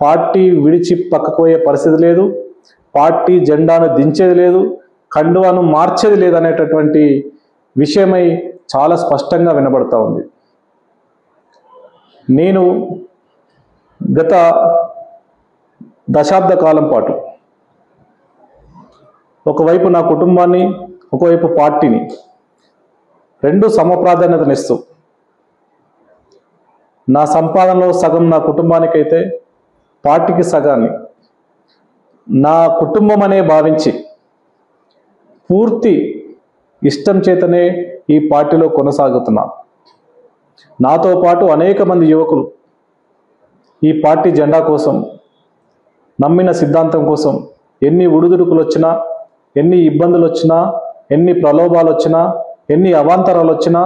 పార్టీ విడిచి పక్కకు పోయే పరిస్థితి లేదు, పార్టీ జెండాను దించేది లేదు, కండువాను మార్చేది లేదనేటటువంటి విషయమై చాలా స్పష్టంగా వినబడతా ఉంది. నేను గత దశాబ్ద కాలం పాటు ఒకవైపు నా కుటుంబాన్ని, ఒకవైపు పార్టీని రెండు సమప్రాధాన్యతనిస్తూ, నా సంపాదనలో సగం నా కుటుంబానికైతే పార్టీకి సగాన్ని నా కుటుంబం అనే భావించి పూర్తి ఇష్టం చేతనే ఈ పార్టీలో కొనసాగుతున్నా. నాతో పాటు అనేక మంది యువకులు ఈ పార్టీ జెండా కోసం, నమ్మిన సిద్ధాంతం కోసం ఎన్ని ఉడుదుడుకులు వచ్చినా, ఎన్ని ఇబ్బందులు వచ్చినా, ఎన్ని ప్రలోభాలు వచ్చినా, ఎన్ని అవాంతరాలు వచ్చినా,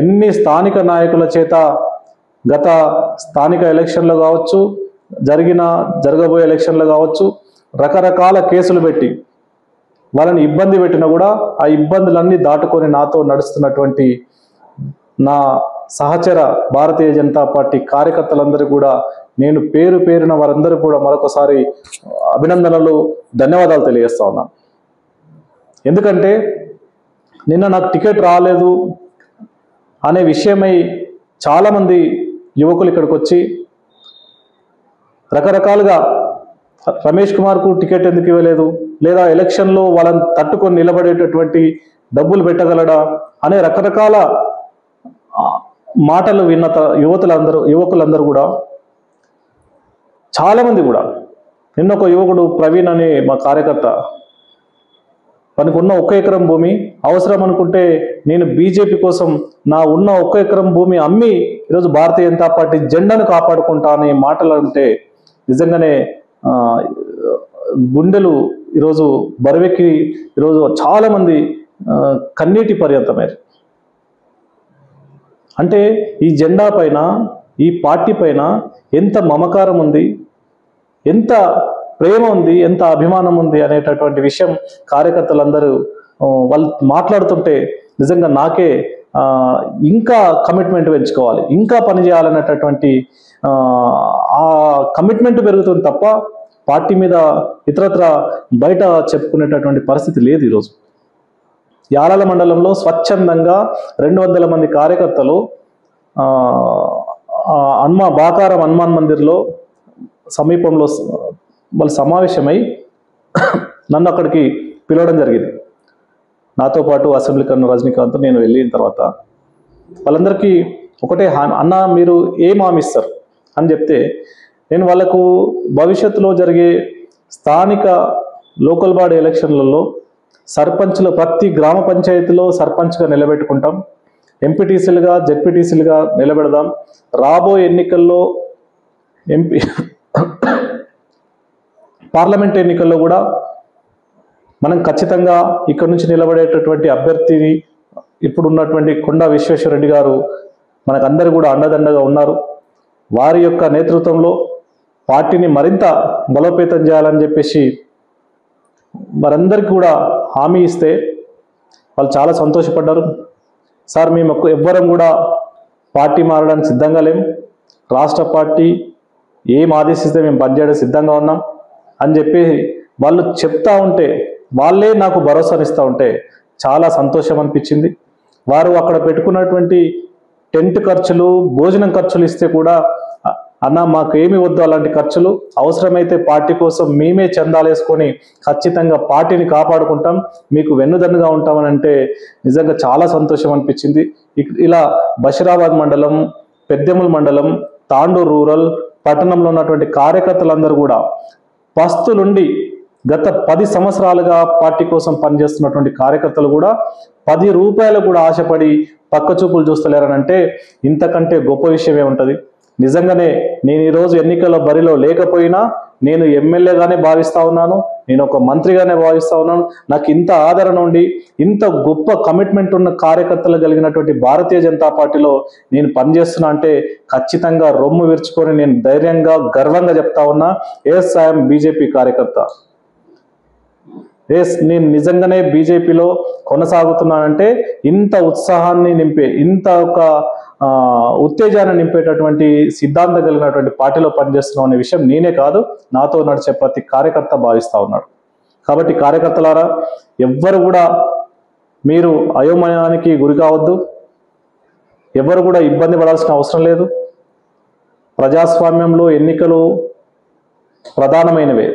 ఎన్ని స్థానిక నాయకుల చేత గత స్థానిక ఎలక్షన్లు కావచ్చు, జరగబోయే ఎలక్షన్లు కావచ్చు, రకరకాల కేసులు పెట్టి వాళ్ళని ఇబ్బంది పెట్టినా కూడా ఆ ఇబ్బందులన్నీ దాటుకొని నాతో నడుస్తున్నటువంటి నా సహచర భారతీయ జనతా పార్టీ కార్యకర్తలందరూ కూడా నేను పేరు పేరున వారందరూ కూడా మరొకసారి అభినందనలు, ధన్యవాదాలు తెలియజేస్తా ఉన్నాను. ఎందుకంటే నిన్న నాకు టికెట్ రాలేదు అనే విషయమై చాలామంది యువకులు ఇక్కడికి వచ్చి రకరకాలుగా రమేష్ కుమార్కు టికెట్ ఎందుకు ఇవ్వలేదు, లేదా ఎలక్షన్లో వాళ్ళని తట్టుకొని నిలబడేటటువంటి డబ్బులు పెట్టగలడా అనే రకరకాల మాటలు విన్న యువకులందరూ కూడా చాలామంది కూడా, నిన్న ఒక యువకుడు ప్రవీణ్ అనే మా కార్యకర్త, మనకు ఉన్న 1 ఎకరం భూమి అవసరం అనుకుంటే నేను బీజేపీ కోసం నా ఉన్న 1 ఎకరం భూమి అమ్మి ఈరోజు భారతీయ జనతా పార్టీ జెండాను కాపాడుకుంటా అనే మాటలు అంటే నిజంగానే గుండెలు ఈరోజు బరువెక్కి ఈరోజు చాలామంది కన్నీటి పర్యంతమయ్యారు. అంటే ఈ జెండా పైన, ఈ పార్టీ పైన ఎంత మమకారం ఉంది, ఎంత ప్రేమ ఉంది, ఎంత అభిమానం ఉంది అనేటటువంటి విషయం కార్యకర్తలందరూ వాళ్ళు మాట్లాడుతుంటే నిజంగా నాకే ఇంకా కమిట్మెంట్ పెంచుకోవాలి, ఇంకా పనిచేయాలనేటటువంటి ఆ కమిట్మెంట్ పెరుగుతుంది తప్ప పార్టీ మీద ఇతరత్ర బయట చెప్పుకునేటటువంటి పరిస్థితి లేదు. ఈరోజు యాలాల మండలంలో స్వచ్ఛందంగా 200 మంది కార్యకర్తలు బాకారం హనుమాన్ మందిర్లో సమీపంలో వాళ్ళు సమావేశమై నన్ను అక్కడికి పిలవడం జరిగింది. నాతో పాటు అసెంబ్లీ కన్వీనర్ రజనీకాంత్, నేను వెళ్ళిన తర్వాత వాళ్ళందరికీ ఒకటే అన్న మీరు ఏం హామీ ఇస్తారు అని చెప్తే, నేను వాళ్ళకు భవిష్యత్తులో జరిగే స్థానిక లోకల్ బాడీ ఎలక్షన్లలో సర్పంచ్లు ప్రతి గ్రామ పంచాయతీలో సర్పంచ్గా నిలబెట్టుకుంటాం, ఎంపీటీసీలుగా జెడ్పీటీసీలుగా నిలబెడదాం, రాబోయే ఎన్నికల్లో పార్లమెంట్ ఎన్నికల్లో కూడా మనం ఖచ్చితంగా ఇక్కడ నుంచి నిలబడేటటువంటి అభ్యర్థిని ఇప్పుడున్నటువంటి కొండా విశ్వేశ్వరరెడ్డి గారు మనకందరూ కూడా అండదండగా ఉన్నారు. వారి యొక్క నేతృత్వంలో పార్టీని మరింత బలోపేతం చేయాలని చెప్పేసి వారందరికీ కూడా హామీ ఇస్తే వాళ్ళు చాలా సంతోషపడ్డారు. సార్ మేము ఎవ్వరం కూడా పార్టీ మారడానికి సిద్ధంగా లేము, రాష్ట్ర పార్టీ ఏం ఆదేశిస్తే మేము పనిచేయడానికి సిద్ధంగా ఉన్నాం అని చెప్పి వాళ్ళు చెప్తా ఉంటే, వాళ్ళే నాకు భరోసానిస్తూ ఉంటే చాలా సంతోషం అనిపించింది. వారు అక్కడ పెట్టుకున్నటువంటి టెంట్ ఖర్చులు, భోజనం ఖర్చులు ఇస్తే కూడా అన్న మాకు ఏమి వద్దు అలాంటి ఖర్చులు, అవసరమైతే పార్టీ కోసం మేమే చందాలు వేసుకొని ఖచ్చితంగా పార్టీని కాపాడుకుంటాం, మీకు వెన్నుదన్నుగా ఉంటామని అంటే నిజంగా చాలా సంతోషం అనిపించింది. ఇలా బషీరాబాద్ మండలం, పెద్దెముల్ మండలం, తాండూరు రూరల్ పట్టణంలో ఉన్నటువంటి కార్యకర్తలందరూ కూడా పస్తులుండి గత 10 సంవత్సరాలుగా పార్టీ కోసం పనిచేస్తున్నటువంటి కార్యకర్తలు కూడా 10 రూపాయలు కూడా ఆశపడి పక్క చూపులు చూస్తలేరనంటే ఇంతకంటే గొప్ప విషయమే ఉంటుంది. నిజంగానే నేను ఈరోజు ఎన్నికల బరిలో లేకపోయినా నేను ఎమ్మెల్యేగానే భావిస్తూ ఉన్నాను, నేను ఒక మంత్రిగానే భావిస్తూ ఉన్నాను. నాకు ఇంత ఆదరణ ఉండి ఇంత గొప్ప కమిట్మెంట్ ఉన్న కార్యకర్తలు కలిగినటువంటి భారతీయ జనతా పార్టీలో నేను పనిచేస్తున్నా అంటే ఖచ్చితంగా రొమ్ము విరుచుకొని నేను ధైర్యంగా గర్వంగా చెప్తా ఉన్నా, ఎస్ ఐఎమ్ బీజేపీ కార్యకర్త, ఎస్ నేను నిజంగానే బీజేపీలో కొనసాగుతున్నానంటే ఇంత ఉత్సాహాన్ని నింపే, ఇంత ఒక ఉత్తేజాన్ని నింపేటటువంటి సిద్ధాంతం కలిగినటువంటి పార్టీలో పనిచేస్తున్నాం అనే విషయం నేనే కాదు, నాతో నడిచే ప్రతి కార్యకర్త భావిస్తూ ఉన్నాడు. కాబట్టి కార్యకర్తలారా, ఎవ్వరు కూడా మీరు అయోమయానికి గురి కావద్దు, ఎవరు కూడా ఇబ్బంది పడాల్సిన అవసరం లేదు. ప్రజాస్వామ్యంలో ఎన్నికలు ప్రధానమైనవే,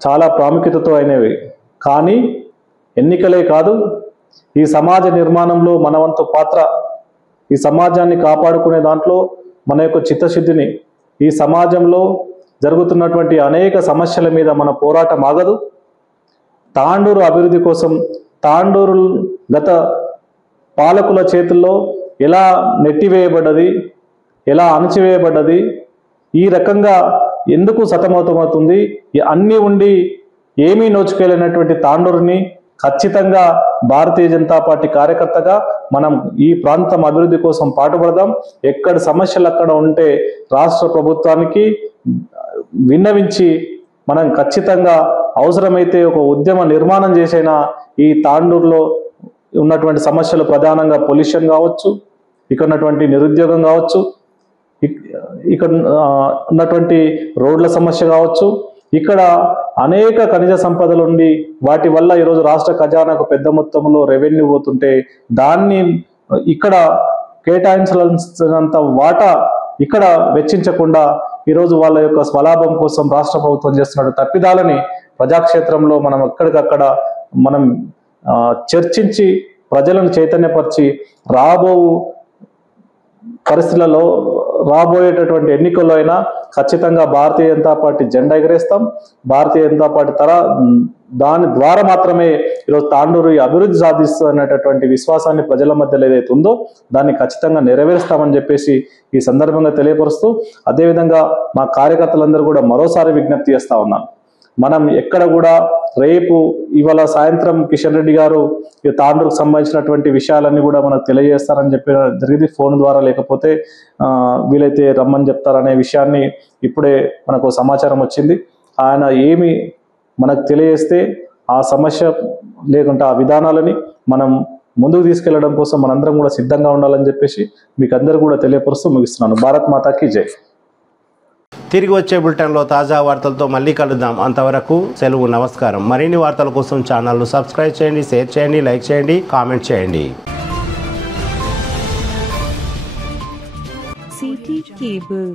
చాలా ప్రాముఖ్యతతో అయినవి. కానీ ఎన్నికలే కాదు, ఈ సమాజ నిర్మాణంలో మన వంతు పాత్ర, ఈ సమాజాన్ని కాపాడుకునే దాంట్లో మన యొక్క చిత్తశుద్ధిని, ఈ సమాజంలో జరుగుతున్నటువంటి అనేక సమస్యల మీద మన పోరాటం ఆగదు. తాండూరు అభివృద్ధి కోసం, తాండూరు గత పాలకుల చేతుల్లో ఎలా నెట్టివేయబడ్డది, ఎలా అణచివేయబడ్డది, ఈ రకంగా ఎందుకు సతమతమవుతుంది, అన్నీ ఉండి ఏమీ నోచుకోలేనటువంటి తాండూరుని ఖచ్చితంగా భారతీయ జనతా పార్టీ కార్యకర్తగా మనం ఈ ప్రాంతం అభివృద్ధి కోసం పాటుపడదాం. ఎక్కడ సమస్యలు అక్కడ ఉంటే రాష్ట్ర ప్రభుత్వానికి విన్నవించి మనం ఖచ్చితంగా అవసరమైతే ఒక ఉద్యమ నిర్మాణం చేసైనా ఈ తాండూరులో ఉన్నటువంటి సమస్యలు, ప్రధానంగా పొల్యూషన్ కావచ్చు, ఇక్కడ ఉన్నటువంటి నిరుద్యోగం కావచ్చు, ఇక్కడ ఉన్నటువంటి రోడ్ల సమస్య కావచ్చు, ఇక్కడ అనేక ఖనిజ సంపదలు ఉండి వాటి వల్ల ఈరోజు రాష్ట్ర ఖజానాకు పెద్ద మొత్తంలో రెవెన్యూ పోతుంటే దాన్ని ఇక్కడ కేటాయించాల్సినంత వాటా ఇక్కడ వెచ్చించకుండా ఈరోజు వాళ్ళ యొక్క స్వలాభం కోసం రాష్ట్ర ప్రభుత్వం చేస్తున్న తప్పిదాలని ప్రజాక్షేత్రంలో మనం ఎక్కడికక్కడ మనం చర్చించి ప్రజలను చైతన్యపరిచి రాబో పరిస్థితులలో రాబోయేటటువంటి ఎన్నికల్లో అయినా ఖచ్చితంగా భారతీయ జనతా పార్టీ జెండా ఎగరేస్తాం. భారతీయ జనతా పార్టీ దాని ద్వారా మాత్రమే ఈరోజు తాండూరు అభివృద్ధి సాధిస్తున్నటువంటి విశ్వాసాన్ని ప్రజల మధ్యలో ఏదైతే ఉందో దాన్ని ఖచ్చితంగా నెరవేరుస్తామని చెప్పేసి ఈ సందర్భంగా తెలియపరుస్తూ, అదేవిధంగా మా కార్యకర్తలందరూ కూడా మరోసారి విజ్ఞప్తి చేస్తా ఉన్నాను. మనం ఎక్కడ కూడా రేపు ఇవాళ సాయంత్రం కిషన్ రెడ్డి గారు ఈ తాండూరుకు సంబంధించినటువంటి విషయాలన్నీ కూడా మనకు తెలియజేస్తారని చెప్పి జరిగింది ఫోన్ ద్వారా, లేకపోతే వీలైతే రమ్మని చెప్తారనే విషయాన్ని ఇప్పుడే మనకు సమాచారం వచ్చింది. ఆయన ఏమి మనకు తెలియజేస్తే ఆ సమస్య లేకుంటే ఆ విధానాలని మనం ముందుకు తీసుకెళ్లడం కోసం మనందరం కూడా సిద్ధంగా ఉండాలని చెప్పేసి మీకు అందరూ కూడా తెలియపరుస్తూ ముగిస్తున్నాను. భారత్ మాతాకి జై. తిరిగి వచ్చే బులెటిన్లో తాజా వార్తలతో మళ్ళీ కలుద్దాం. అంతవరకు సెలవు, నమస్కారం. మరిన్ని వార్తల కోసం ఛానల్ను సబ్స్క్రైబ్ చేయండి, షేర్ చేయండి, లైక్ చేయండి, కామెంట్ చేయండి. CT Cable.